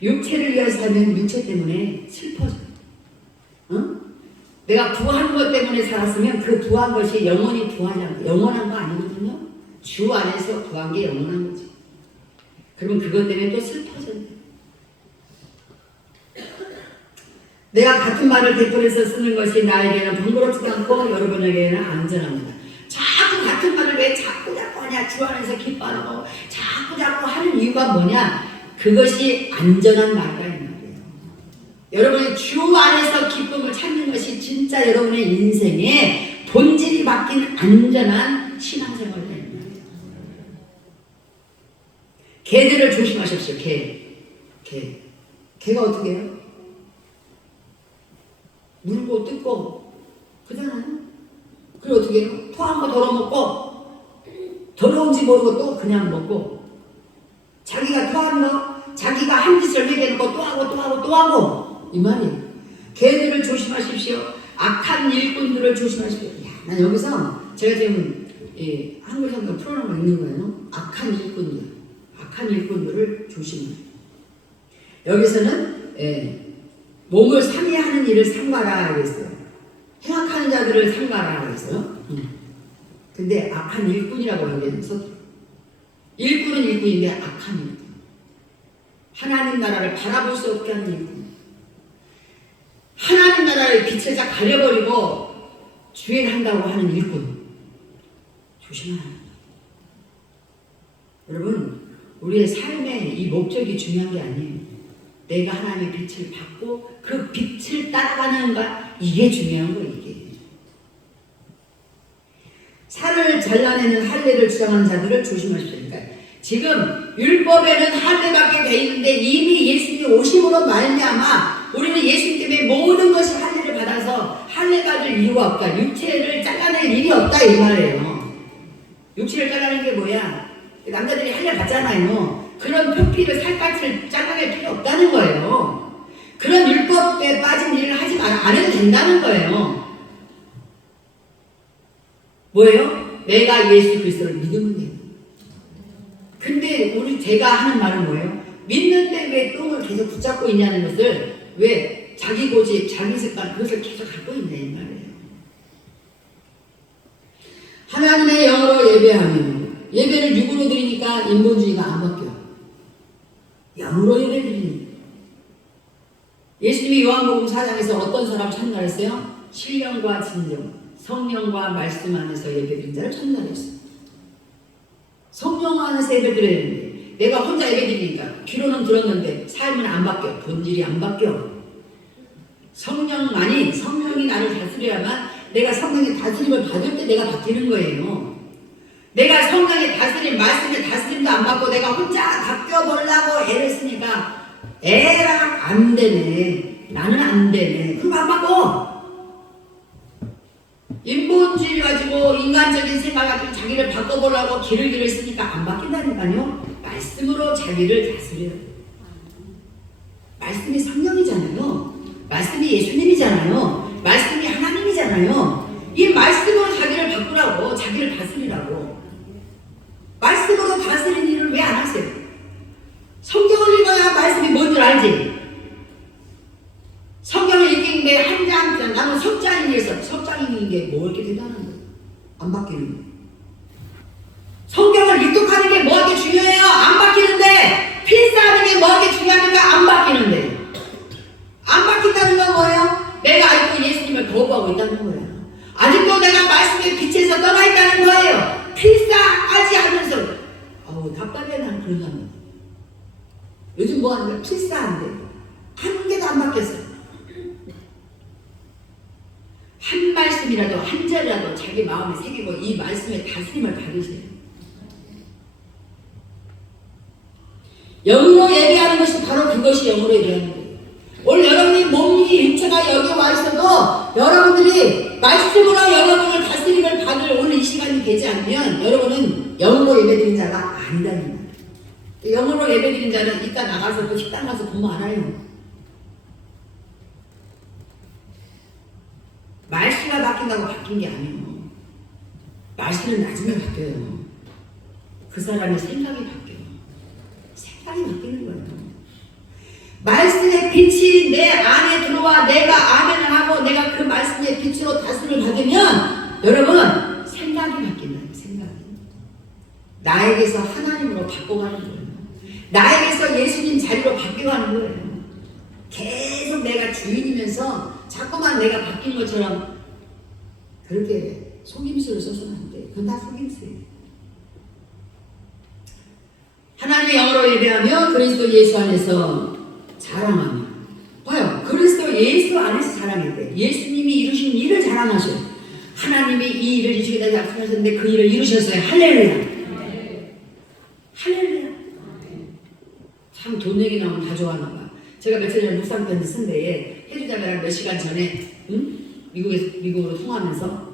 육체를 위해서 살면 육체 때문에 슬퍼져요. 어? 내가 부한 것 때문에 살았으면 그 부한 것이 영원히 영원한 거 아니거든요. 주 안에서 부한 게 영원한 거지. 그러면 그것 때문에 또 슬퍼져요. 내가 같은 말을 되풀이해서 쓰는 것이 나에게는 번거롭지도 않고 여러분에게는 안전합니다. 자꾸 같은 말을 왜 자꾸 하냐. 주 안에서 기뻐하고 자꾸 하는 이유가 뭐냐. 그것이 안전한 말이다 이 말이에요. 여러분의 주 안에서 기쁨을 찾는 것이 진짜 여러분의 인생에 본질이 바뀐 안전한 신앙생활이다 이 말이에요. 개들을 조심하십시오. 개가 어떻게 해요? 물고 뜯고 그잖아요. 그리고 어떻게 해요? 토한 거 덜어먹고 더러운지 모르고 또 그냥 먹고 자기가 토한 거 자기가 한 짓을 해대놓고 또 하고 이 말이에요. 개들을 조심하십시오. 악한 일꾼들을 조심하십시오. 야, 난 여기서 제가 지금 한글 성경 풀어놓은 거 있는 거예요. 악한 일꾼들을 조심해요. 여기서는 몸을 상해하는 일을 삼가라 그랬어요. 행악하는 자들을 삼가라 그랬어요. 근데 악한 일꾼이라고 여기는 썼어요. 일꾼은 일꾼인데 악한 일꾼. 하나님 나라를 바라볼 수 없게 하는 일꾼. 하나님 나라의 빛을 다 가려버리고 주행한다고 하는 일꾼. 조심해야 합니다. 여러분, 우리의 삶의 이 목적이 중요한 게 아니에요. 내가 하나님의 빛을 받고 그 빛을 따라가는가, 이게 중요한 거예요. 이게. 살을 잘라내는 할례를 주장하는 자들을 조심하십시오. 그러니까 지금 율법에는 할례밖에 돼 있는데 이미 예수님이 오심으로 말미암아 우리는 예수님 때문에 모든 것이 할례를 받아서 할례 받을 이유가 없다. 육체를 잘라낼 일이 없다 이 말이에요. 육체를 잘라내는 게 뭐야? 남자들이 할례 받잖아요. 그런 표피를 살갗을 잘라낼 필요 없다는 거예요. 그런 율법에 빠진 일을 하지 말 안 해도 된다는 거예요. 뭐예요? 내가 예수 그리스도를 믿으면 돼요. 근데 제가 하는 말은 뭐예요? 믿는데 왜 똥을 계속 붙잡고 있냐는 것을, 왜 자기 고집, 자기 습관, 그것을 계속 갖고 있냐 이 말이에요. 하나님의 영으로 예배하면, 예배를 육으로 드리니까 인본주의가 안 바뀌어요. 영으로 예배 드리니. 예수님이 요한복음 4장에서 어떤 사람 찬양했어요? 신령과 진정, 성령과 말씀 안에서 예배드린 자를 찬양했어요. 성령 안에서 예배드려야 되는데 내가 혼자 예배드리니까 귀로는 들었는데 삶은 안 바뀌어. 본질이 안 바뀌어. 성령이 나를 다스려야만 내가 성령의 다스림을 받을 때 내가 바뀌는 거예요. 내가 성령의 다스림, 말씀의 다스림도 안 받고 내가 혼자 바뀌어보려고 애를 쓰니까 애랑 안 되네. 나는 안 되네. 그럼 안 바꿔. 인본주의 가지고 인간적인 생각 가지고 자기를 바꿔보려고 길을 쓰니까 안 바뀐다니까요. 말씀으로 자기를 다스려요. 말씀이 성령이잖아요. 말씀이 예수님이잖아요. 말씀이 하나님이잖아요. 이 말씀으로 자기를 바꾸라고, 자기를 다스리라고. 말씀으로 다스리는 일을 왜 안 하세요? 성경을 읽어야 말씀이 뭔 줄 알지? 성경을 읽는데 한 장, 나는 석장인이어서 석장인인 게 뭐 이렇게 대단한 거예요? 안 바뀌는 거예요. 성경을 읽독하는 게 뭐하게 중요해요? 안 바뀌는데. 필사하는 게 뭐하게 중요하니까 안 바뀌는데. 안 바뀐다는 건 뭐예요? 내가 아직도 예수님을 거부하고 있다는 거예요. 아직도 내가 말씀의 빛에서 떠나 있다는 거예요. 필사하지 않으면서. 어우, 답답해. 난 그런 사람. 요즘 뭐 하는 거야? 필사한대. 한 개도 안 바뀌었어요. 한 말씀이라도 한 절이라도 자기 마음에 새기고 이 말씀의 다스림을 받으세요. 영으로 예배하는 것이 바로 그것이 영으로 예배하는 거예요. 오늘 여러분이 몸이 육체가 여기 와 있어도 여러분들이 말씀으로 여러분을 다스림을 받을 오늘 이 시간이 되지 않으면 여러분은 영으로 예배드리는 자가 아니다는 거예요. 영으로 예배드리는 자는 이따 나가서 또 식당 가서 돈 많아요. 말씨가 바뀐다고 바뀐 게 아니에요. 말씨는 나중에 바뀌어요. 그 사람의 생각이 바뀌어요. 생각이 바뀌는 거예요. 말씀의 빛이 내 안에 들어와 내가 아멘을 하고 내가 그 말씀의 빛으로 다스림을 받으면 여러분 생각이 바뀐다는 생각이. 나에게서 하나님으로 바꿔가는 거예요. 나에게서 예수님 자리로 바뀌어가는 거예요. 계속 내가 주인이면서 자꾸만 내가 바뀐 것처럼 그렇게 속임수를 써서는 안 돼. 그건 다 속임수예요. 하나님의 영으로 예배하며 그리스도 예수 안에서 자랑하며. 봐요. 그리스도 예수 안에서 자랑했대. 예수님이 이루신 일을 자랑하셔요. 하나님이 이 일을 이루시겠다고 약속하셨는데 그 일을 이루셨어요. 할렐루야. 할렐루야. 참 돈 얘기 나오면 다 좋아하나 봐. 제가 며칠 전에 묵상편지 쓴 데에 해주자매랑 몇 시간 전에 미국으로 통화하면서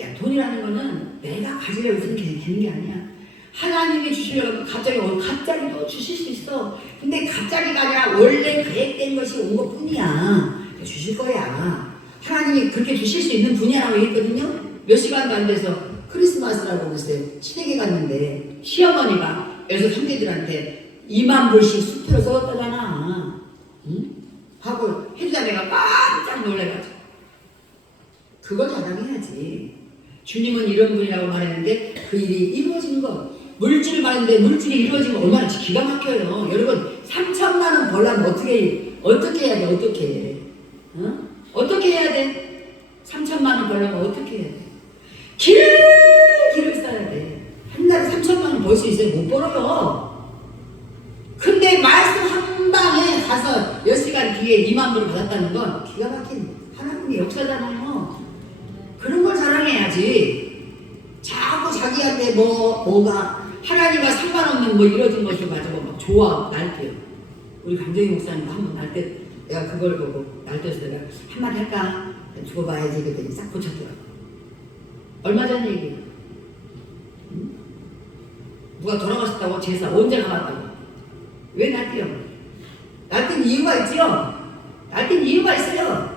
야, 돈이라는 거는 내가 가지려고 있으면 되는 게 아니야. 하나님이 주시려고 갑자기도 주실 수 있어. 근데 갑자기가 아니라 원래 계획된 것이 온 것 뿐이야. 주실 거야. 하나님이 그렇게 주실 수 있는 분야라고 했거든요. 몇 시간도 안 돼서 크리스마스라고 그랬어요. 시댁에 갔는데 시어머니가 여기서 형제들한테 2만 불씩 수표로 써줬다잖아. 응? 하고 해주자매가 깜짝 놀래가지고 그걸 자랑해야지. 주님은 이런 분이라고 말했는데 그 일이 이루어진 거. 물질을 말했는데 물질이 이루어지면 얼마나 기가 막혀요. 여러분 3천만 원 벌려면 어떻게 해야 돼? 어떻게 어? 어떻게 해야 돼? 3천만 원 벌려면 어떻게 해야 돼? 길을 써야 돼. 한 달에 3천만 원 벌 수 있어요? 못 벌어요. 근데 말씀 한 방에 가서 몇 시간 뒤에 2만 불을 받았다는 건 기가 막힌 하나님의 역사잖아요. 그런 걸 자랑해야지. 자꾸 자기한테 뭐가 하나님과 상관없는 뭐 이루어진 것을 가지고 막 좋아 날뛰어. 우리 강정희 목사님도 한번 날뛰 내가 그걸 보고 날뛰어서 내가 한마디 할까? 두고 봐야지 그랬더니 싹 고쳤더라고. 얼마 전 얘기. 응? 누가 돌아가셨다고 제사 언제 가봤다고. 왜 날뛰어? 날뛴 이유가 있지요? 날뛴 이유가 있어요.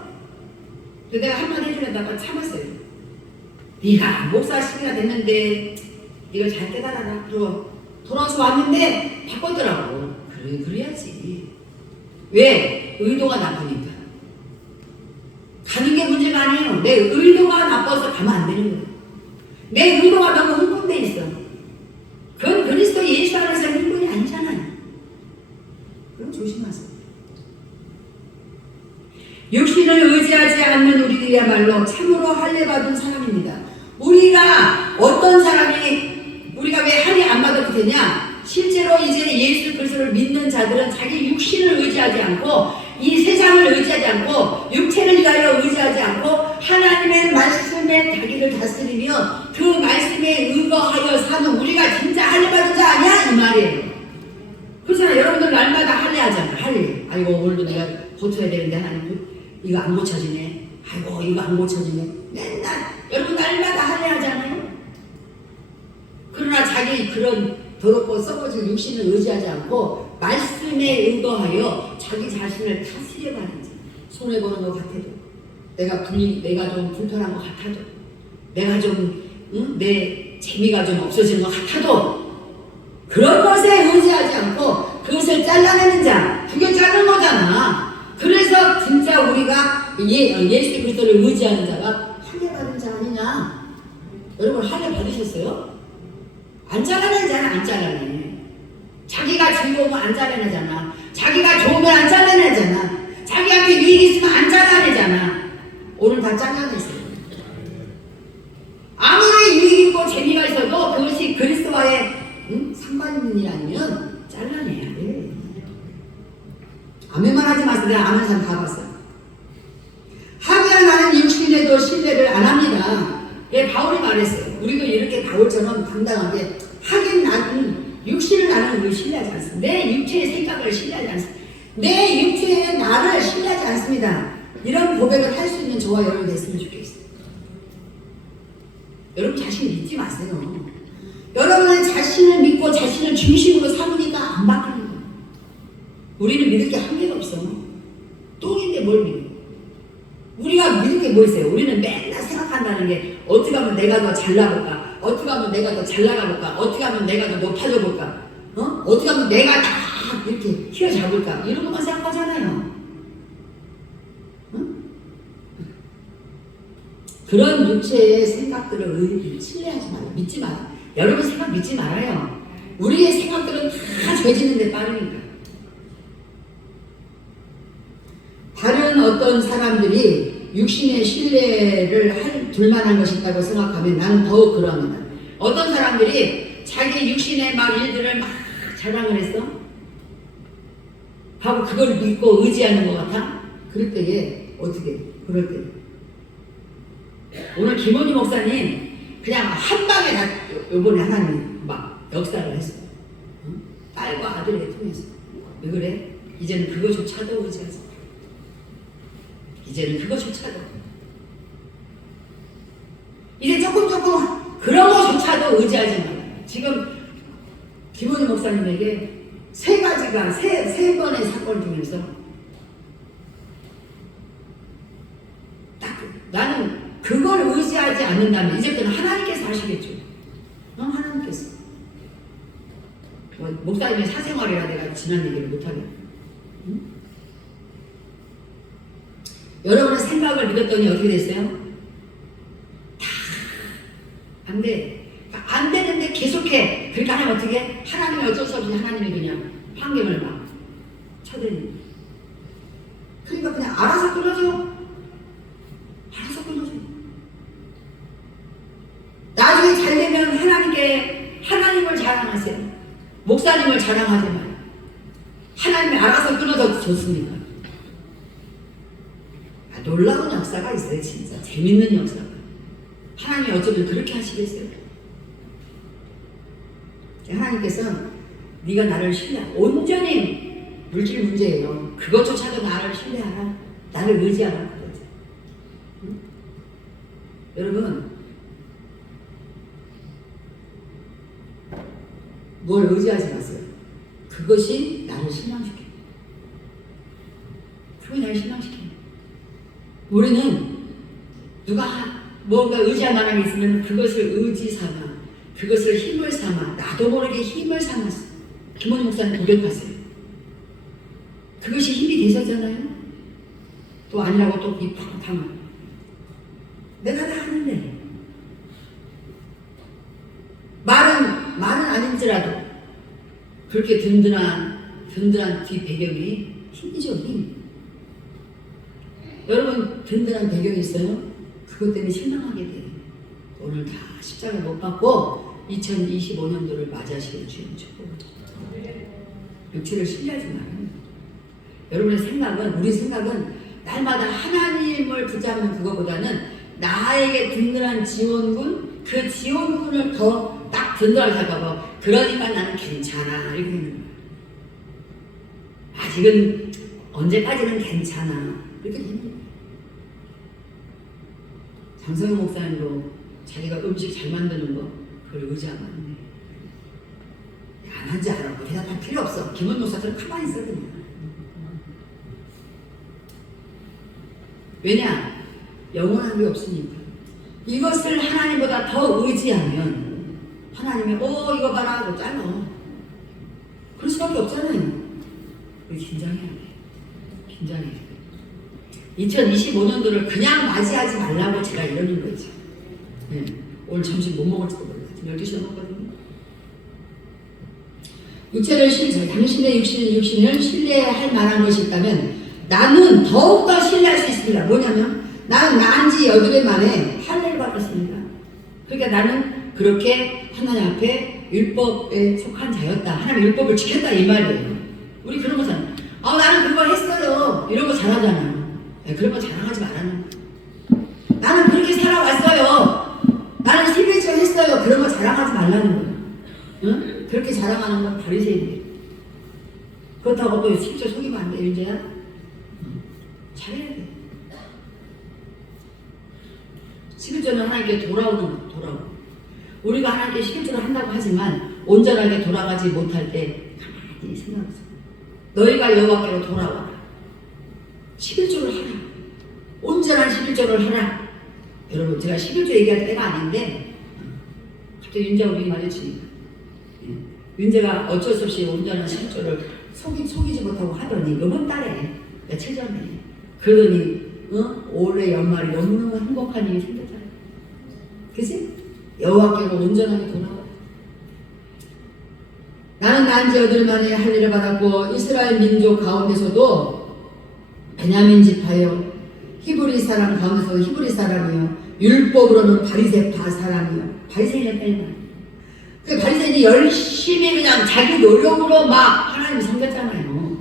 그래서 내가 한마디 해주려다가 참았어요. 네가 목사시기가 됐는데 이걸 잘 깨달아라. 그리고 돌아와서 왔는데 바꿨더라고. 그래야지. 왜? 의도가 나쁘니까. 가는 게 문제가 아니에요. 내 의도가 나빠서 가면 안 되는 거예요. 내 의도가 너무 흥분돼 있어. 그건 그리스도 예수 안에서 흥분이 아니잖아요. 그럼 조심하세요. 육신을 의지하지 않는 우리들이야말로 참으로 할례받은 사람입니다. 우리가 어떤 사람이 우리가 왜 할례 안 받아도 되냐? 실제로 이제 예수 그리스도를 믿는 자들은 자기 육신을 의지하지 않고 이 세상을 의지하지 않고 육체를 위하여 의지하지 않고 하나님의 말씀에 자기를 다스리며 그 말씀에 의거하여 사는 우리가 진짜 할례받은 자 아니야? 이 말이에요. 그렇잖아요. 여러분들 날마다 할례하잖아. 할례. 아이고 오늘도 내가 고쳐야 되는데 하나님 이거 안 고쳐지네. 아이고 이거 안 고쳐지네. 맨날 여러분 자기 그런 더럽고 썩어진 육신을 의지하지 않고 말씀에 의거하여 자기 자신을 다스려가는지, 손해보는 것 같아도, 내가 좀 불편한 것 같아도, 내가 좀 내 재미가 좀 없어지는 것 같아도 그런 것에 의지하지 않고 그것을 잘라내는 자, 그게 자른 거잖아. 그래서 진짜 우리가 예수 그리스도를 의지하는 자가 할례 받은 자 아니냐? 여러분 할례 받으셨어요? 안 잘라내는 자는 안 잘라내. 자기가 즐거우면 안 잘라내잖아. 자기가 좋으면 안 잘라내잖아. 자기한테 유익이 있으면 안 잘라내잖아. 오늘 다 잘라냈어요. 아무리 유익이 있고 재미가 있어도 그것이 그리스도와의 상관 있는 일 아니면 잘라내야 돼. 아멘만 하지 마세요. 내가 아멘 사람 다 봤어요. 하기야 나는 육신에도 신뢰를 안 합니다. 예, 바울이 말했어요. 우리도 이렇게 바울처럼 당당하게 하긴 나는 육신을 나는 신뢰하지 않습니다. 내 육체의 생각을 신뢰하지 않습니다. 내 육체의 나를 신뢰하지 않습니다. 이런 고백을 할 수 있는 저와 여러분 됐으면 좋겠어요. 여러분 자신 믿지 마세요. 여러분은 자신을 믿고 자신을 중심으로 삼으니까 안 바뀌는 거예요. 우리는 믿을 게 한 개가 없어. 똥인데 뭘 믿어? 우리가 믿을 게 뭐 있어요? 우리는 맨날 생각한다는 게 어떻게 하면 내가 더 잘나볼까? 어떻게 하면 내가 더 잘나가볼까? 어떻게 하면 내가 더 높아져 볼까? 어떻게 하면 내가 다 이렇게 휘어잡을까? 이런 것만 생각하잖아요. 그런 육체의 생각들을 신뢰하지 말아요. 믿지 마요. 여러분 생각 믿지 말아요. 우리의 생각들은 다 죄짓는 데 빠르니까. 다른 어떤 사람들이 육신의 신뢰를 둘만한 것이라고 생각하면 나는 더욱 그러합니다. 어떤 사람들이 자기 육신의 막 일들을 막 자랑을 했어? 하고 그걸 믿고 의지하는 것 같아? 그럴 때에 어떻게? 그럴 때 오늘 김원희 목사님 그냥 한 방에 다 요번에 하나님 막 역사를 했어요. 딸과 아들을 통해서. 왜 그래? 이제는 그거조차도 의지하지 마. 이제는 그거조차도. 이제 조금 그런 거조차도 의지하지 마. 지금 김원희 목사님에게 세 가지가 세 번의 사건을 통해서 딱 나는 그걸 의지하지 않는다면 이제부터는 하나님께서 하시겠죠. 하나님께서. 목사님의 사생활이라 내가 지난 얘기를 못하겠네. 여러분의 생각을 믿었더니 어떻게 됐어요? 다 안 돼. 안 되는데 계속해. 그렇게 하면 어떻게 해? 하나님이 어쩔 수 없이 하나님이 그냥 환경을 막 쳐대니. 그러니까 그냥 알아서 끊어져. 알아서 끊어져. 나중에 잘 되면 하나님을 자랑하세요. 목사님을 자랑하지 마요. 하나님이 알아서 끊어져 줬으니까. 놀라운 역사가 있어요. 진짜 재밌는 역사가. 하나님이 어쩌면 그렇게 하시겠어요? 하나님께서는 네가 나를 온전히 물질 문제예요. 그것조차도 나를 신뢰하라. 나를 의지하라. 그러지. 응? 여러분 뭘 의지하지 마세요. 그것이 나를 실망시켜. 그게 나를 실망시켜. 우리는 누가 뭔가 의지할 만한 게 있으면 그것을 의지 삼아, 그것을 힘을 삼아, 나도 모르게 힘을 삼았어. 김원희 목사님 고백하세요. 그것이 힘이 되셨잖아요. 또 아니라고 또 비판하면 내가 다 하는데 말은 아닌지라도 그렇게 든든한 뒤 배경이 힘이죠. 힘. 여러분 든든한 배경이 있어요? 그것 때문에 실망하게 돼요. 오늘 다 십자가 못 받고 2025년도를 맞이하시길 주님 축복합니다. 육체를 신뢰하지 말아요. 여러분의 생각은, 우리 생각은 날마다 하나님을 붙잡는 그거보다는 나에게 든든한 지원군, 그 지원군을 더 딱 든든하게 생각하고, 그러니까 나는 괜찮아 이렇게 되는 거예요. 아직은 언제까지는 괜찮아 이렇게 되는 거예요. 장성현 목사님도 자기가 음식 잘 만드는 거 그걸 의지하면 안 돼. 하는지 알아보고 대답할 필요 없어. 김원 목사처럼 가만히 있어 그냥. 왜냐? 영원한 게 없으니까. 이것을 하나님보다 더 의지하면 하나님이 이거 봐라 하고 잘라. 그럴 수밖에 없잖아요. 우리 긴장해야 돼. 긴장해야 돼. 2025년도를 그냥 맞이하지 말라고 제가 이러는 거지. 네. 오늘 점심 못 먹을지도 몰라. 지금 12시에 먹거든요. 당신의 육신을 신뢰할 만한 것이 있다면 나는 더욱더 신뢰할 수 있습니다. 뭐냐면 나는 낳은 지 8해 만에 할례를 받았습니다. 그러니까 나는 그렇게 하나님 앞에 율법에 속한 자였다. 하나님 율법을 지켰다 이 말이에요. 우리 그런 거잖아. 나는 그거 했어요. 이런 거 잘하잖아. 그런 거 자랑하지 말라는 거야. 나는 그렇게 살아왔어요. 나는 11조 했어요. 그런 거 자랑하지 말라는 거야. 응? 그렇게 자랑하는 건 바리새인이에요. 그렇다고 또 10조 속이면 안 돼, 윤재야? 잘해야 돼. 11조는 하나님께 돌아오는 거야, 돌아오는. 우리가 하나님께 11조를 한다고 하지만 온전하게 돌아가지 못할 때 가만히 생각하세요. 너희가 여호와께로 돌아와라. 11조를 하라. 온전한 11조를 하라. 여러분 제가 11조 얘기할 때가 아닌데 갑자기 윤재가 우리 마주치니까 윤재가 어쩔 수 없이 온전한 11조를 속이지 못하고 하더니 이번 달에 며칠 전에 그러더니 올해 연말이 너무너무 행복한 일이 생겼잖아요. 그치? 여호와께로 온전하게 돌아와. 나는 낳은 지 8일 만에 할례를 받았고 이스라엘 민족 가운데서도 베냐민 지파요 히브리 사람 가운데서도 히브리 사람이요 율법으로는 바리새파 사람이요 바리새인이었다 이 말. 그 바리새인이 열심히 그냥 자기 노력으로 막 하나님을 섬겼잖아요.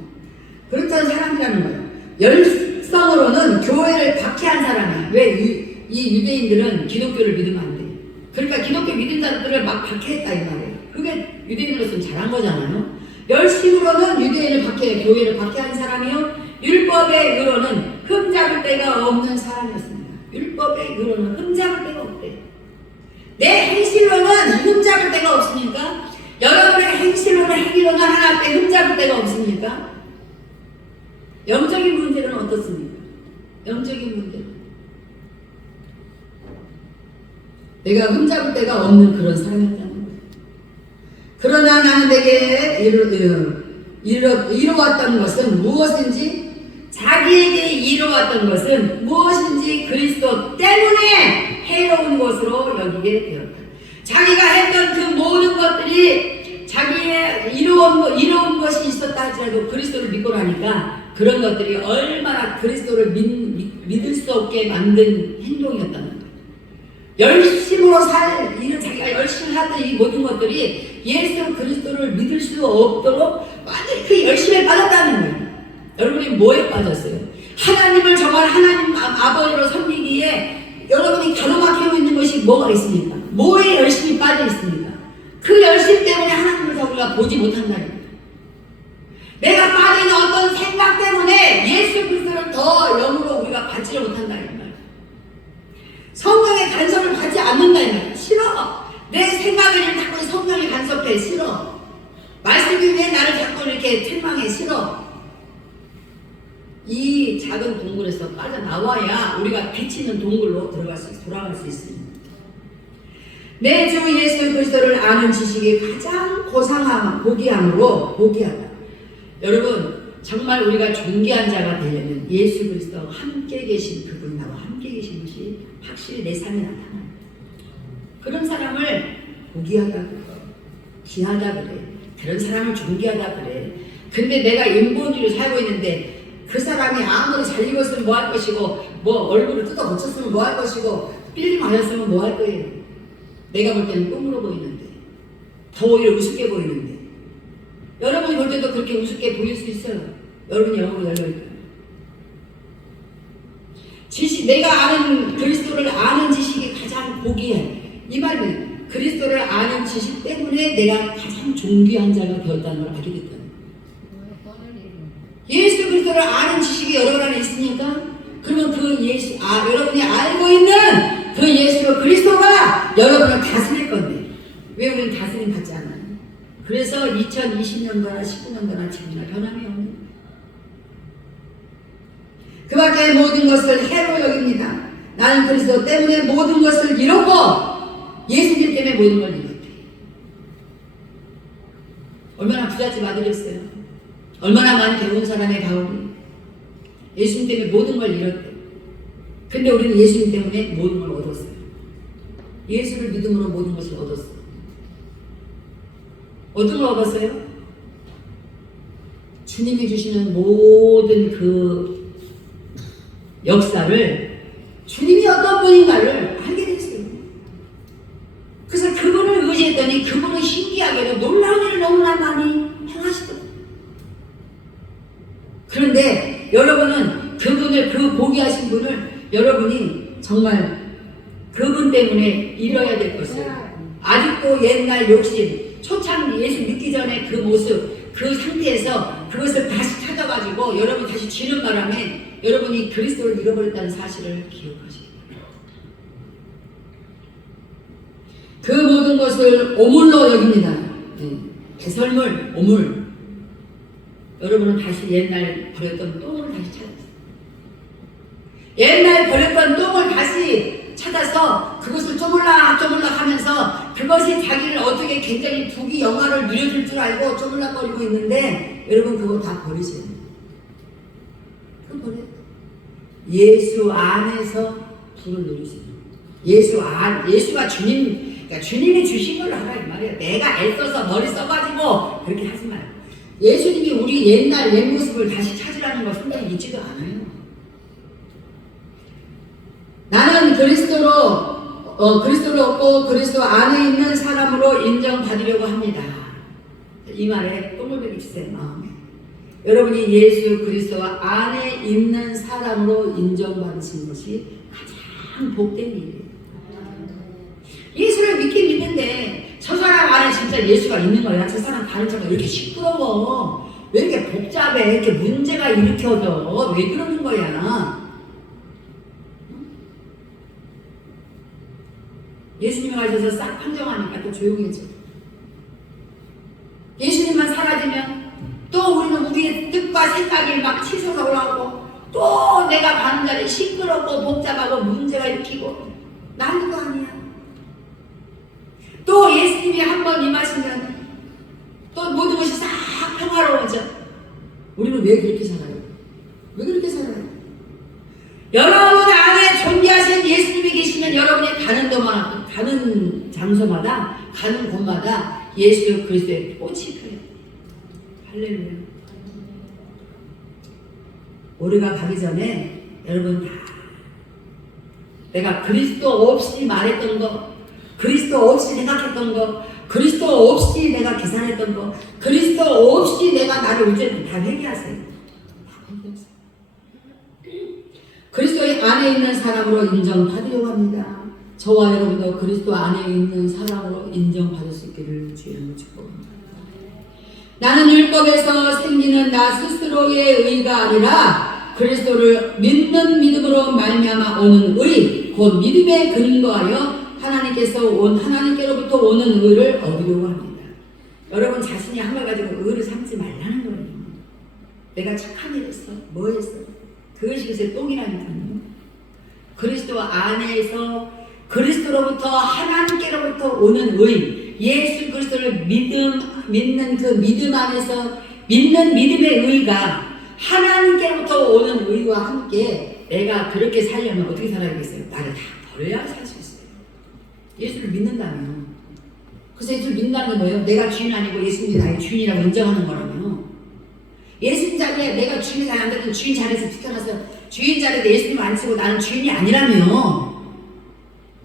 그렇다는 사람이라는 거예요. 열성으로는 교회를 박해한 사람이야. 왜 이 유대인들은 기독교를 믿으면 안 돼. 그러니까 기독교 믿은 자들을 막 박해했다 이 말이에요. 그게 유대인으로서는 잘한 거잖아요. 열심으로는 유대인을 박해, 교회를 박해한 사람이요. 율법의 의로는 흠잡을 데가 없는 사람이었습니다. 율법의 의로는 흠잡을 데가 없대. 내 행실로는 흠잡을 데가 없으니까 여러분의 행실로는 행위로는 하나 앞에 흠잡을 데가 없습니까? 영적인 문제는 어떻습니까? 영적인 문제. 내가 흠잡을 데가 없는 그런 사람이었다는 거예요. 그러나 나는 내게 이루어왔던 것은 무엇인지 자기에게 이루어왔던 것은 무엇인지 그리스도 때문에 해로운 것으로 여기게 되었다. 자기가 했던 그 모든 것들이 자기의 이루어온 것이 있었다 할지라도 그리스도를 믿고 나니까 그런 것들이 얼마나 그리스도를 믿을 수 없게 만든 행동이었다는 거예요. 열심으로 일을 자기가 열심히 하던 이 모든 것들이 예수 그리스도를 믿을 수 없도록 완전히 그 열심에 빠졌다는 거예요. 여러분이 뭐에 빠졌어요? 하나님을 정말 하나님 아버지로 섬기기에 여러분이 가로막히고 있는 것이 뭐가 있습니까? 뭐에 열심히 빠져 있습니까? 그 열심 때문에 하나님을 더 우리가 보지 못한다는 거예요. 내가 빠져있는 어떤 생각 때문에 예수 그리스도를 더 영으로 우리가 받지를 못한다는 거예요. 성령의 간섭을 받지 않는다는 거예요. 싫어. 내 생각을 자꾸 성령이 간섭해. 싫어. 말씀이 왜 나를 자꾸 이렇게 책망해. 싫어. 이 작은 동굴에서 빠져나와야 우리가 빛이 있는 동굴로 돌아갈 수 있습니다. 내 주 예수 그리스도를 아는 지식이 가장 고귀하다. 여러분 정말 우리가 존귀한 자가 되려면 예수 그리스도와 함께 계신 그분이 나와 함께 계신 것이 확실히 내 삶에 나타납니다. 그런 사람을 고귀하다 그래. 귀하다 그래. 그런 사람을 존귀하다 그래. 근데 내가 인본주의로 살고 있는데 그 사람이 아무리 잘 읽었으면 뭐 할 것이고 뭐 얼굴을 뜯어 고쳤으면 뭐 할 것이고 삘림 하셨으면 뭐 할 거예요. 내가 볼 때는 똥으로 보이는데 더 오히려 우습게 보이는데 여러분이 볼 때도 그렇게 우습게 보일 수 있어요. 여러분이 영으로 열려있어요. 내가 아는 그리스도를 아는 지식이 가장 고귀해. 이 말은 그리스도를 아는 지식 때문에 내가 가장 존귀한 자가 되었다는 걸 알게 됐다는 거예요. 예수 그리스도를 아는 지식이 여러분 안에 있으니까 그러면 여러분이 알고 있는 그 예수 그리스도가 여러분을 다스릴 건데 왜 우리는 다스림 받지 않아요? 그래서 2020년도나 19년도나 지금이나 변함이 없는 그 밖에 모든 것을 해로 여깁니다. 나는 그리스도 때문에 모든 것을 잃었고 예수님 때문에 모든 걸 잃었대. 얼마나 부잣집 아들이었어요. 얼마나 많이 배운 사람의 바울이 예수님 때문에 모든 걸 잃었대. 근데 우리는 예수님 때문에 모든 걸 얻었어요. 예수를 믿음으로 모든 것을 얻었어요. 어떤 걸 얻었어요? 주님이 주시는 모든 그 역사를 주님이 어떤 분인가를 알게 됐어요. 그래서 그분을 의지했더니 그분은 신기하게도 놀라운 일을 너무나 많이 행하시거든요. 그런데 여러분은 그분을, 그 보기하신 분을 여러분이 정말 그분 때문에 잃어야 될 것을, 아직도 옛날 욕심, 초창 예수 믿기 전에 그 모습, 그 상태에서 그것을 다시 찾아가지고 여러분이 다시 지는 바람에 여러분이 그리스도를 잃어버렸다는 사실을 기억하시기 바랍니다. 그 모든 것을 오물로 여깁니다. 배설물, 오물. 여러분은 다시 옛날 버렸던 똥을 다시 찾았어요. 옛날 버렸던 똥을 다시 찾아서 그것을 쪼물락쪼물락 하면서 그것이 자기를 어떻게 굉장히 부귀 영화를 누려줄 줄 알고 쪼물락거리고 있는데 여러분 그거 다 버리세요. 그거 버려요. 예수 안에서 부를 누리세요. 예수가 주님, 그러니까 주님이 주신 걸로 하라 이 말이에요. 내가 애써서 머리 써가지고 그렇게 하지 말고 예수님이 우리 옛날 옛 모습을 다시 찾으라는 걸 상당히 믿지도 않아요. 나는 그리스도로 얻고 그리스도 안에 있는 사람으로 인정받으려고 합니다. 이 말에 똥을 베기주세요. 마음에. 여러분이 예수 그리스도 안에 있는 사람으로 인정받으신 것이 가장 복된 일이에요. 예수를 믿긴 믿는데 저 사람 안에 진짜 예수가 있는 거야. 저 사람 다른 차가 이렇게 시끄러워. 왜 이렇게 복잡해? 이렇게 문제가 일으켜져? 왜 그러는 거야? 예수님이 가셔서 싹 판정하니까 또 조용해져. 예수님만 사라지면 또 우리는 우리의 뜻과 생각이 막 치솟아 올라오고 또 내가 가는 자리에 시끄럽고 복잡하고 문제가 일으키고 난리도 아니야. 또 예수님이 한번 임하시면 또 모든 것이 싹 평화로워져. 우리는 왜 그렇게 살아요? 왜 그렇게 살아요? 여러분 안에 존귀하신 예수님이 계시면 여러분이 가는 장소마다 가는 곳마다 예수 그리스도의 꽃이 펴요. 할렐루야. 우리가 가기 전에 여러분 다 내가 그리스도 없이 말했던 거, 그리스도 없이 생각했던 거, 그리스도 없이 내가 계산했던 거, 그리스도 없이 내가 나를 울렸던 다 회개하세요. 다 회개하세요. 그리스도 안에 있는 사람으로 인정받으려고 합니다. 저와 여러분도 그리스도 안에 있는 사람으로 인정받을 수 있기를 주의 이름으로 축복합니다. 나는 율법에서 생기는 나 스스로의 의가 아니라 그리스도를 믿는 믿음으로 말미암아 오는 의, 곧 믿음에 근거하여 하나님께로부터 오는 의를 얻으려고 합니다. 여러분 자신이 한 말 가지고 의를 삼지 말라는 거예요. 내가 착한 일 했어, 뭐 했어, 그것이 글쎄 똥이라니까요. 그리스도 안에서 그리스도로부터 하나님께로부터 오는 의, 예수 그리스도를 믿는 그 믿음 안에서 믿는 믿음의 의가 하나님께로부터 오는 의와 함께 내가 그렇게 살려면 어떻게 살아야겠어요? 나를 다 버려야 살 수 있어요. 예수를 믿는다면. 그래서 예수를 믿는다는 게 뭐예요? 내가 주인 아니고 예수님이 나의 주인이라고 인정하는 거라며. 예수님 자리에 내가 주인 자리에 앉아서 주인 자리에서 붙어나서 주인 자리에 예수님 앉히고 나는 주인이 아니라며.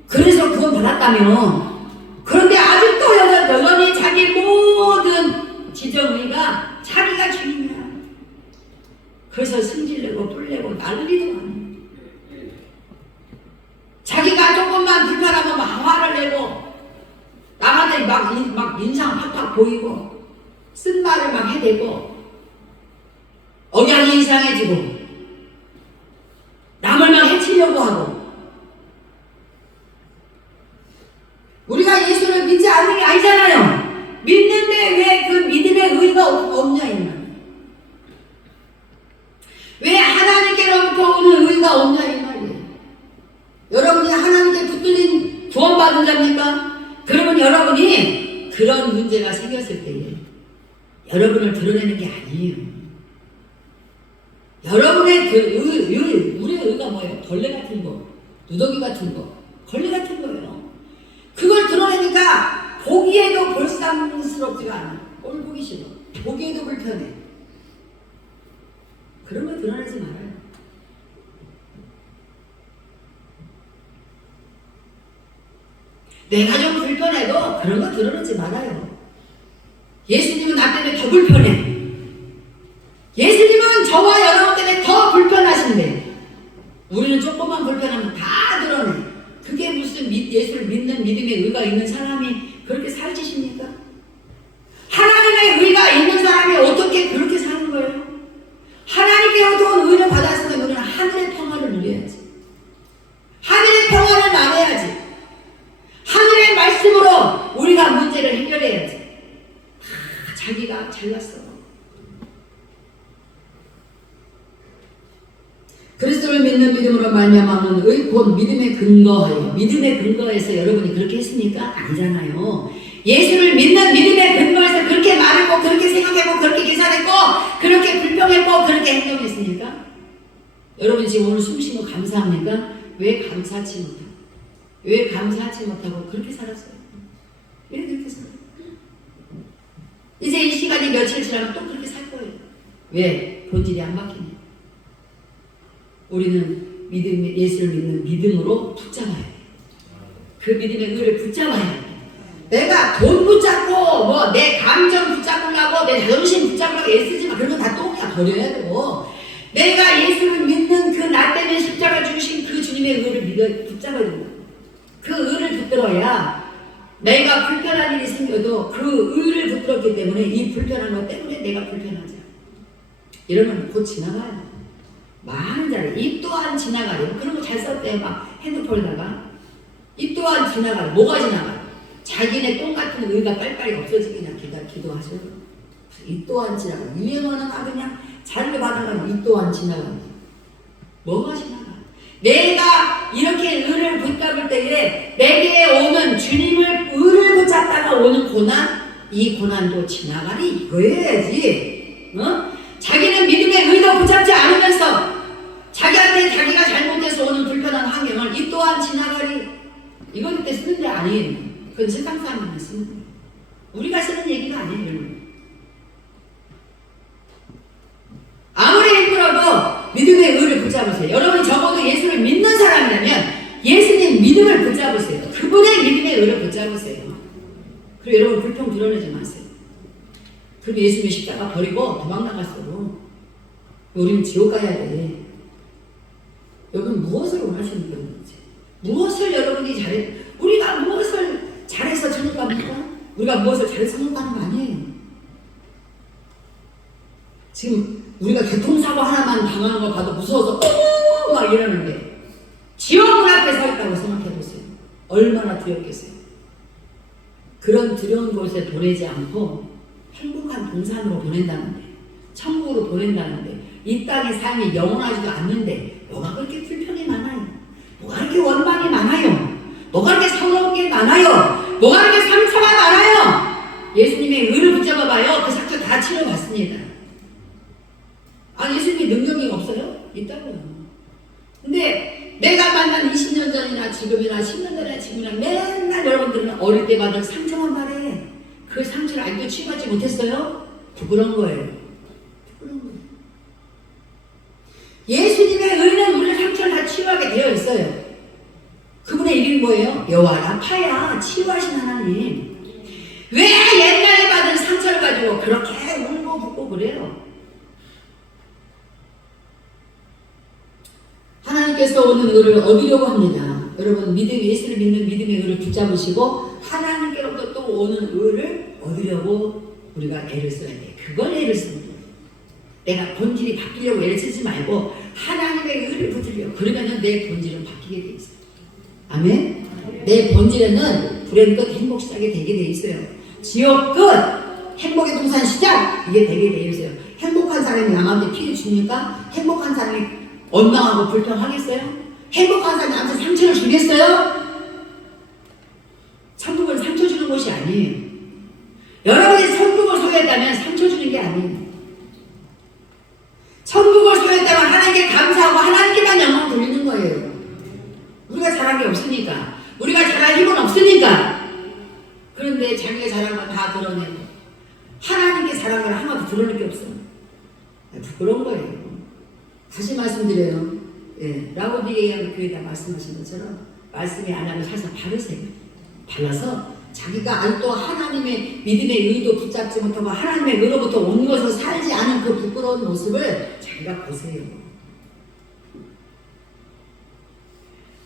그래서 구원 받았다며. 그런데 아직도 여전히 자기 모든 지정의가 자기가 주인이야. 그래서 승질내고 뿔내고 난리도 아니야. 자기가 조금만 불편하면 막 화를 내고 남한테 막 인상 팍팍 보이고 쓴 말을 막 해대고 억양이 이상해지고 남을 막 해치려고 하고. 우리가 예수를 믿지 않는 게 아니잖아요. 믿는데 왜 있냐 없냐 이 말이에요. 여러분이 하나님께 붙들린 구원받은 자입니까? 그러면 여러분이 그런 문제가 생겼을 때에 여러분을 드러내는 게 아니에요. 여러분의 우리의 의가 뭐예요? 벌레 같은 거, 누더기 같은 거, 걸레 같은 거예요. 그걸 드러내니까 보기에도 볼상스럽지가 않아. 꼴 보기 싫어. 보기에도 불편해. 그런 거 드러내지 말아요. 내가 좀 불편해도 그런 거 드러내지 말아요. 예수님은 나 때문에 더 불편해. 예수님은 저와 여러분 때문에 더 불편하신데 우리는 조금만 불편하면 다 드러내. 그게 무슨 예수를 믿는 믿음의 의가 있는 사람이 그렇게 살지십니까? 하나님의 의가 있는 사람이 어떻게 그렇게 사는 거예요? 하나님께로부터 온 의를 받았으면 우리는 하늘의 평화를 누려야지. 하늘의 평화를 나눠야지. 하늘의 말씀으로 우리가 문제를 해결해야지. 자기가 잘났어. 그리스도를 믿는 믿음으로 말미암아 의 곧 믿음에 근거하여. 믿음에 근거해서 여러분이 그렇게 했습니까? 아니잖아요. 예수를 믿는 믿음에 근거해서 그렇게 말했고 그렇게 생각했고 그렇게 계산했고 그렇게 불평했고 그렇게 행동했습니까? 여러분 지금 오늘 숨쉬는 거 감사합니까? 왜 감사하지 못하고 왜 감사하지 못하고 그렇게 살았어요? 왜 그렇게 살아요? 이제 이 시간이 며칠 지나면 또 그렇게 살 거예요. 왜? 본질이 안 바뀌냐? 우리는 예수를 믿는 믿음으로 붙잡아야 돼. 그 믿음의 의를 붙잡아야 돼. 내가 돈 붙잡고 뭐 내 감정 붙잡으려고 내 자존심 붙잡으려고 애쓰지만 그런 건 다 똥이야. 버려야 되고 내가 예수를 믿는 그 나 때문에 십자가 주신 그 주님의 의를 붙잡아야 된다. 그 의를 붙들어야 내가 불편한 일이 생겨도 그 의를 붙들었기 때문에 이 불편한 것 때문에 내가 불편하지. 이러면 곧 지나가요. 많은 자리 입 또한 지나가요. 그런 거 잘 썼대요. 막 핸드폰에다가 입 또한 지나가요. 뭐가 지나가요? 자기네 똥 같은 의가 빨리빨리 없어지게 그냥 기도하셔요. 입 또한 지나가요. 유행어는 그냥 자리를 받아가면 입 또한 지나가요. 뭐가 지나가요? 내가 이렇게 의를 붙잡을 때에 내게 오는 주님을 의를 붙잡다가 오는 고난, 이 고난도 지나가리 이거야지. 자기는 믿음의 의도 붙잡지 않으면서 자기한테 자기가 잘못해서 오는 불편한 환경을 이 또한 지나가리. 이거 그때 쓰는 게 아니에요. 그건 세상 사람들만 쓰는 거예요. 우리가 쓰는 얘기가 아니에요. 여러분. 아무리 힘들어도 믿음의 의를 붙잡으세요. 여러분이 적어도 예수를 믿는 사람이라면 예수님 믿음을 붙잡으세요. 그분의 믿음의 의를 붙잡으세요. 그리고 여러분 불평 드러내지 마세요. 그럼 예수님 십자가 버리고 도망나갔어요. 우리는 지옥 가야 돼. 여러분 무엇을 원하시는 거예요? 무엇을 여러분이 우리가 무엇을 잘해서 천국 갑니까? 우리가 무엇을 잘해서 천국 가는 거 아니에요. 지금 우리가 교통사고 하나만 당하는 걸 봐도 무서워서 막 이러는데 지옥 문 앞에 서 있다고 생각해보세요. 얼마나 두렵겠어요. 그런 두려운 곳에 보내지 않고 행복한 동산으로 보낸다는데, 천국으로 보낸다는데, 이 땅의 삶이 영원하지도 않는데 뭐가 그렇게 불평이 많아요? 뭐가 그렇게 원망이 많아요? 뭐가 그렇게 서러운 게 많아요? 뭐가 그렇게 상처가 많아요? 예수님의 의를 붙잡아봐요. 그 상처 다 치료받습니다. 아, 예수님이 능력이 없어요? 있다고요. 근데 내가 만난 20년 전이나 지금이나 10년 전이나 지금이나 맨날 여러분들은 어릴 때마다 상처만 말해. 그 상처를 아직도 치유하지 못했어요? 부끄러운 거예요. 부끄러운 거예요. 예수님의 의는 우리 상처를 다 치유하게 되어 있어요. 그분의 이름이 뭐예요? 여호와 라파야. 치유하신 하나님. 왜 옛날에 받은 상처를 가지고 그렇게 울고 붓고 그래요? 하나님께서 오는 의를 얻으려고 합니다. 여러분 예수를 믿는 믿음의 의를 붙잡으시고 하나님께로부터 또 오는 의를 얻으려고 우리가 애를 써야 돼. 그걸 애를 쓰는 거예요. 내가 본질이 바뀌려고 애를 쓰지 말고 하나님의 의를 붙들려고. 그러면 내 본질은 바뀌게 돼 있어요. 아멘? 내 본질에는 불행 끝 행복 시작이 되게 돼 있어요. 지옥 끝 행복의 동산 시작 이게 되게 돼 있어요. 행복한 사람이 남한테 피해 줍니까? 행복한 사람이 원망하고 불평하겠어요? 행복한 사람 나한테 상처를 주겠어요? 천국은 상처 주는 곳이 아니에요. 여러분이 천국을 소유했다면 상처 주는 게 아니에요. 천국을 소유했다면 하나님께 감사하고 하나님께만 영광 돌리는 거예요. 우리가 잘한 게 없으니까, 우리가 잘할 힘은 없으니까. 그런데 자기가 잘한 건 다 드러내고 하나님께 잘한 걸 하나도 드러낼 게 없어요. 부끄러운 거예요. 다시 말씀드려요. 예, 라오디게아 교회에다 말씀하신 것처럼 말씀이 안 하면 살살 바르세요. 발라서 자기가 아직도 하나님의 믿음의 의도 붙잡지 못하고 하나님의 의로부터 온 것을 살지 않은 그 부끄러운 모습을 자기가 보세요.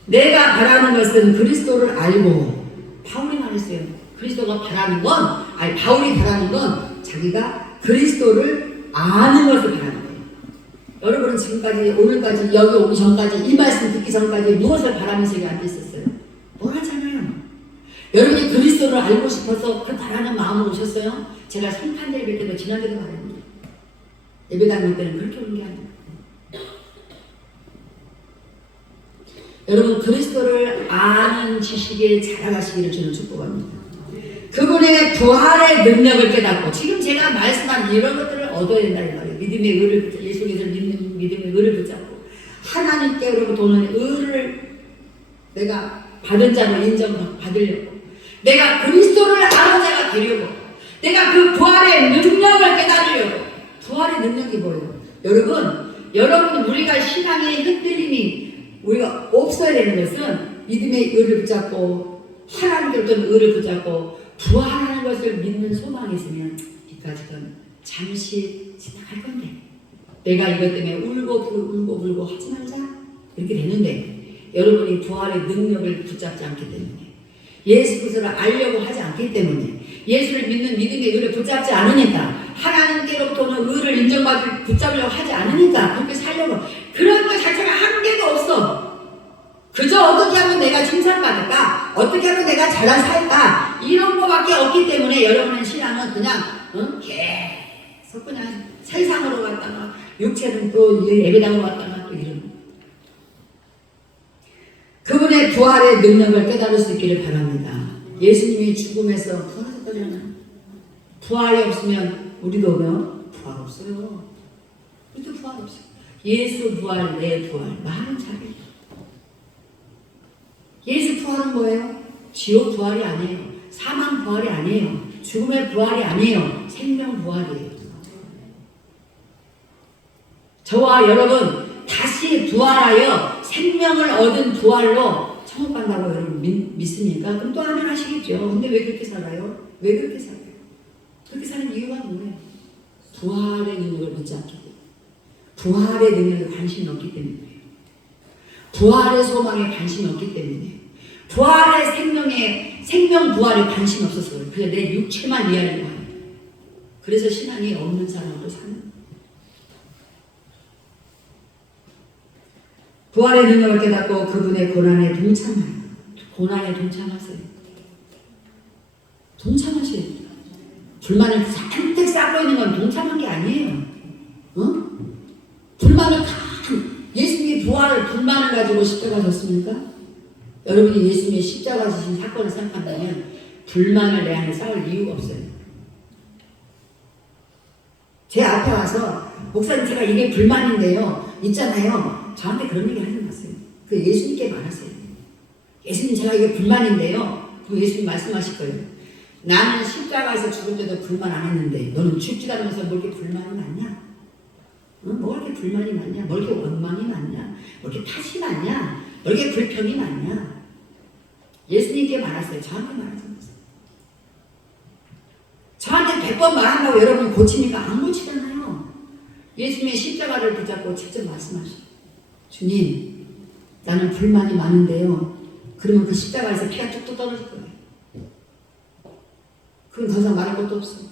내가 바라는 것은 그리스도를 알고, 바울이 말했어요. 그리스도가 바라는 건, 아니 바울이 바라는 건 자기가 그리스도를 아는 것을 바라는 거예요. 여러분은 지금까지, 오늘까지, 여기 오기 전까지, 이 말씀 듣기 전까지 무엇을 바라면서 여기 앉아 있었어요? 몰랐잖아요. 여러분이 그리스도를 알고 싶어서 그 바라는 마음으로 오셨어요? 제가 성탄절 예배 때도 지난주에도 말했는데, 예배 다닐 때는 그렇게 오는 게 아니에요. 여러분, 그리스도를 아는 지식에 자라가시기를 저는 축복합니다. 그분의 부활의 능력을 깨닫고, 지금 제가 말씀한 이런 것들을 얻어야 된다 이 말이에요. 믿음의 의를 붙잡고, 예수께서 믿는 믿음의 의를 붙잡고, 하나님께로부터 오는 의를 내가 받은 자로 인정받으려고, 내가 그리스도를 아는 자가 되려고, 내가 그 부활의 능력을 깨달으려고. 부활의 능력이 뭐예요? 여러분 우리가 신앙의 흔들림이 우리가 없어야 되는 것은 믿음의 의를 붙잡고 하나님께로부터 의를 붙잡고 부활하는 것을 믿는 소망이 있으면 이까지는 잠시 지나갈 건데, 내가 이것 때문에 울고 하지 말자 이렇게 되는데, 여러분이 부활의 능력을 붙잡지 않기 때문에, 예수 그리스도를 알려고 하지 않기 때문에, 예수를 믿는 믿음의 의를 붙잡지 않으니까, 하나님께로부터 오는 의를 인정받을 붙잡으려고 하지 않으니까, 그렇게 살려고, 그런 것 자체가 한 개도 없어. 그저 어떻게 하면 내가 칭찬받을까? 어떻게 하면 내가 잘난 살까? 이런 거밖에 없기 때문에 여러분의 신앙은 그냥 계속 그냥 세상으로 갔다가 육체는 또 예배당으로 갔다가 또 이런. 그분의 부활의 능력을 깨달을 수 있기를 바랍니다. 예수님이 죽음에서 부활하셨다잖아요. 부활이 없으면 우리도 오면 부활 없어요. 우리도 부활 없어요. 예수 부활, 내 부활, 많은 차이. 예수 부활은 뭐예요? 지옥 부활이 아니에요. 사망 부활이 아니에요. 죽음의 부활이 아니에요. 생명 부활이에요. 저와 여러분 다시 부활하여 생명을 얻은 부활로 천국 간다고 여러분 믿습니까? 그럼 또 아멘 하시겠죠. 근데 왜 그렇게 살아요? 왜 그렇게 살아요? 그렇게 사는 이유가 뭐예요? 부활의 능력을 믿지 않기 때문에, 부활의 능력에 관심이 없기 때문이에요. 부활의 소망에 관심이 없기 때문에, 부활의 생명 부활에 관심이 없어서 그래요. 그냥 내 육체만 이해하려고 하는 거예요. 그래서 신앙이 없는 사람으로 사는 거예요. 부활의 능력을 깨닫고 그분의 고난에 동참하세요. 고난에 동참하세요. 동참하셔야 돼요. 불만을 잔뜩 쌓고 있는 건 동참한 게 아니에요. 불만을 예수님이 부활을 불만을 가지고 십자가 졌습니까? 여러분이 예수님의 십자가 지신 사건을 생각한다면 불만을 내 안에 쌓을 이유가 없어요. 제 앞에 와서 목사님 제가 이게 불만인데요 있잖아요, 저한테 그런 얘기 하지 마세요. 그 예수님께 말하세요. 예수님 제가 이게 불만인데요, 그럼 예수님 말씀하실 거예요. 나는 십자가에서 죽을 때도 불만 안 했는데 너는 죽지도 않으면서 뭐 이렇게 불만이 많냐? 뭐 이렇게 불만이 많냐? 뭐 이렇게 원망이 많냐? 뭐 이렇게 탓이 많냐? 뭐 이렇게 불평이 많냐? 예수님께 말하세요. 저한테 말하지 마세요. 저한테 100번 말한다고 여러분이 고치니까 안 고치잖아요. 예수님의 십자가를 붙잡고 직접 말씀하시죠. 주님, 나는 불만이 많은데요. 그러면 그 십자가에서 피가 뚝뚝 떨어질 거예요. 그럼 더 이상 말할 것도 없어요.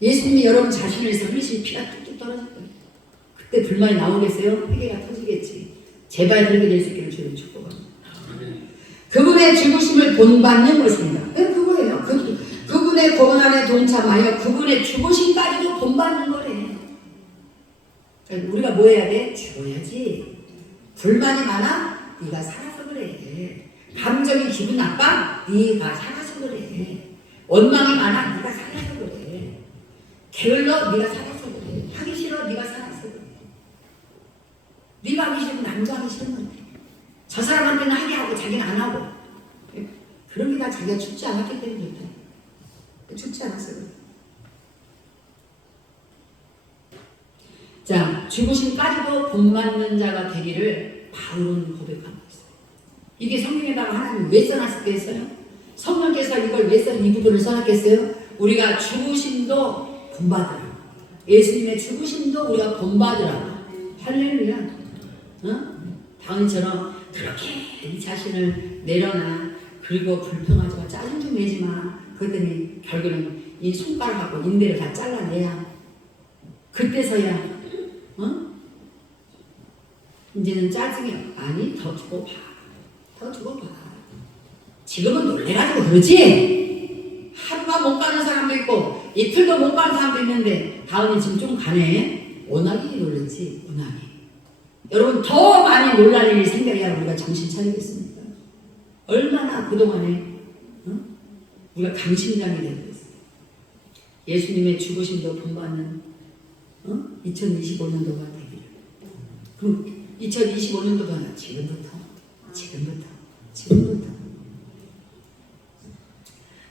예수님이 여러분 자신을 위해서 흘리신 피가 뚝뚝 떨어질 거예요. 그때 불만이 나오겠어요? 회개가 터지겠지. 제발 그렇게 될 수 있기를 주님 축복합니다. 그분의 죽으심을 본받는 것입니다. 그거예요. 그분의 고난에 동참하여 그분의 죽으심까지도 본받는 거래요. 그러니까 우리가 뭐 해야 돼? 죽어야지. 불만이 많아? 네가 살아서 그래. 감정이 기분 나빠? 네가 살아서 그래. 원망이 많아? 네가 살아서 그래. 게을러? 네가 살아서 그래. 하기 싫어? 네가 살아서 그래. 네가 하기 싫으면 남도 하기 싫으면 돼. 저 사람한테는 하게 하고 자기는 안 하고. 그런 게 다 자기가 죽지 않았기 때문에 그렇다. 죽지 않았어. 자, 죽으심까지도 본받는 자가 되기를 바울은 고백하고 있어요. 이게 성경에다가 하나님 왜 써놨겠어요? 성령께서 이걸 왜 이 부분을 써놨겠어요? 우리가 죽으심도 본받으라. 예수님의 죽으심도 우리가 본받으라. 할렐루야. 다은이처럼 그렇게 네 자신을 내려놔. 그리고 불평하지 마. 짜증 좀 내지 마. 그랬더니 결국은 이 손가락하고 인대를 다 잘라내야 그때서야 이제는 짜증이 아니 더 두고 봐. 더 두고 봐. 지금은 놀래가지고 그러지. 하루가 못 가는 사람도 있고 이틀도 못 가는 사람도 있는데 다은이 지금 좀 가네. 워낙이 놀랬지. 워낙이. 여러분 더 많이 놀랄 일이 생겨야 우리가 정신 차리겠습니까? 얼마나 그동안에 우리가 강심장이 되고 있어요. 예수님의 죽으심도 본받는 2025년도가 되기를. 그럼 2025년도가 지금부터.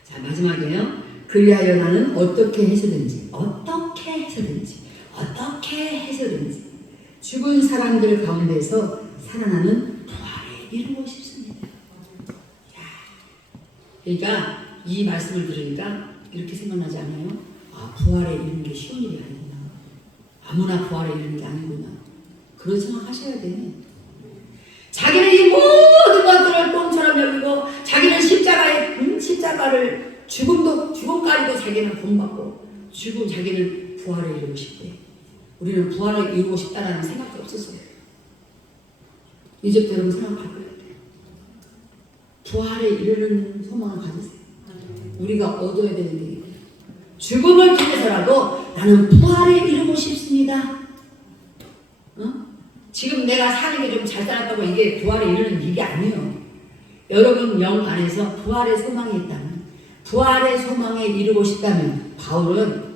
자, 마지막에요. 그리하여 나는 어떻게 해서든지 죽은 사람들 가운데서 살아나는 부활에 이루고 싶습니다. 그러니까 이 말씀을 들으니까 이렇게 생각나지 않아요? 아, 부활에 이르는 게 쉬운 일이 아니구나. 아무나 부활에 이르는 게 아니구나. 그런 생각하셔야 돼. 자기는 이 모든 것들을 똥처럼 여기고 자기는 십자가를 죽음까지도 자기는 본받고 자기는 부활에 이루고 싶대. 우리는 부활을 이루고 싶다라는 생각도 없었어요. 이제부터 여러분 생각할 거야 돼. 부활에 이르는 소망을 가지세요. 우리가 얻어야 되는 게 죽음을 통해서라도 나는 부활에 이르고 싶습니다. 지금 내가 사는 게 좀 잘 살았다고 이게 부활에 이르는 일이 아니에요. 여러분 영 안에서 부활의 소망이 있다면, 부활의 소망에 이르고 싶다면 바울은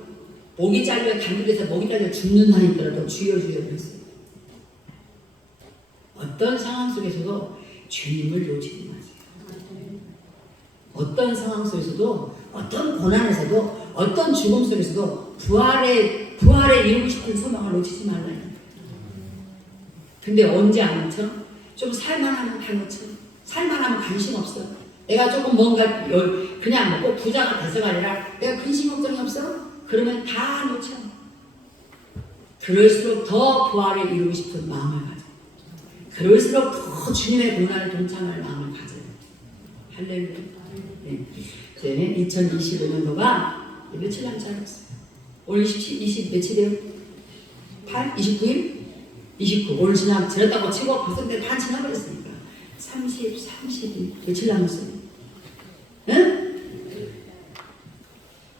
목이 잘려 단둘에서 목이 잘려 죽는다니더라도 주여 그랬어요. 어떤 상황 속에서도 주님을 놓치지 마세요. 어떤 상황 속에서도, 어떤 고난에서도, 어떤 죽음 속에서도 부활에 이루고 싶은 소망을 놓치지 말라요. 근데 언제 안 놓쳐? 좀 살만하면 다 놓쳐. 살만하면 관심 없어. 내가 조금 뭔가 그냥 꼭 부자가 돼서가 아니라 내가 근심 걱정이 없어? 그러면 다 놓쳐. 그럴수록 더 부활에 이루고 싶은 마음을 가져. 그럴수록 더 주님의 고난을 동참할 마음을 가져요. 할렐루야. 네. 이제는 2025년도가 며칠 남지 않았어요. 올 20 며칠이에요? 8? 29일? 29. 오늘 지났다고 치고 벌써 반 지나버렸으니까 30, 32 며칠 남았어요. 응?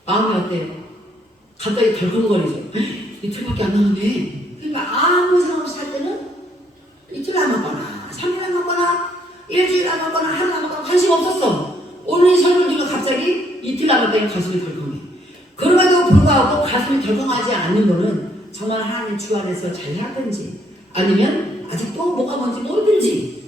마음이 어때요? 갑자기 덜컹거리죠. 이틀밖에 안 남았네. 그러니까 아무 상관 없이 살 때는 이틀 남았거나 3일 남았거나 일주일 남았거나 하루 남았거나 관심 없었어. 오늘 이 설명 중에 갑자기 이틀 남았다니 가슴이 덜컹해. 그럼에도 불구하고 가슴이 덜컹하지 않는 분은 정말 하나님 주 안에서 잘 살든지 아니면 아직도 뭐가 뭔지 모르든지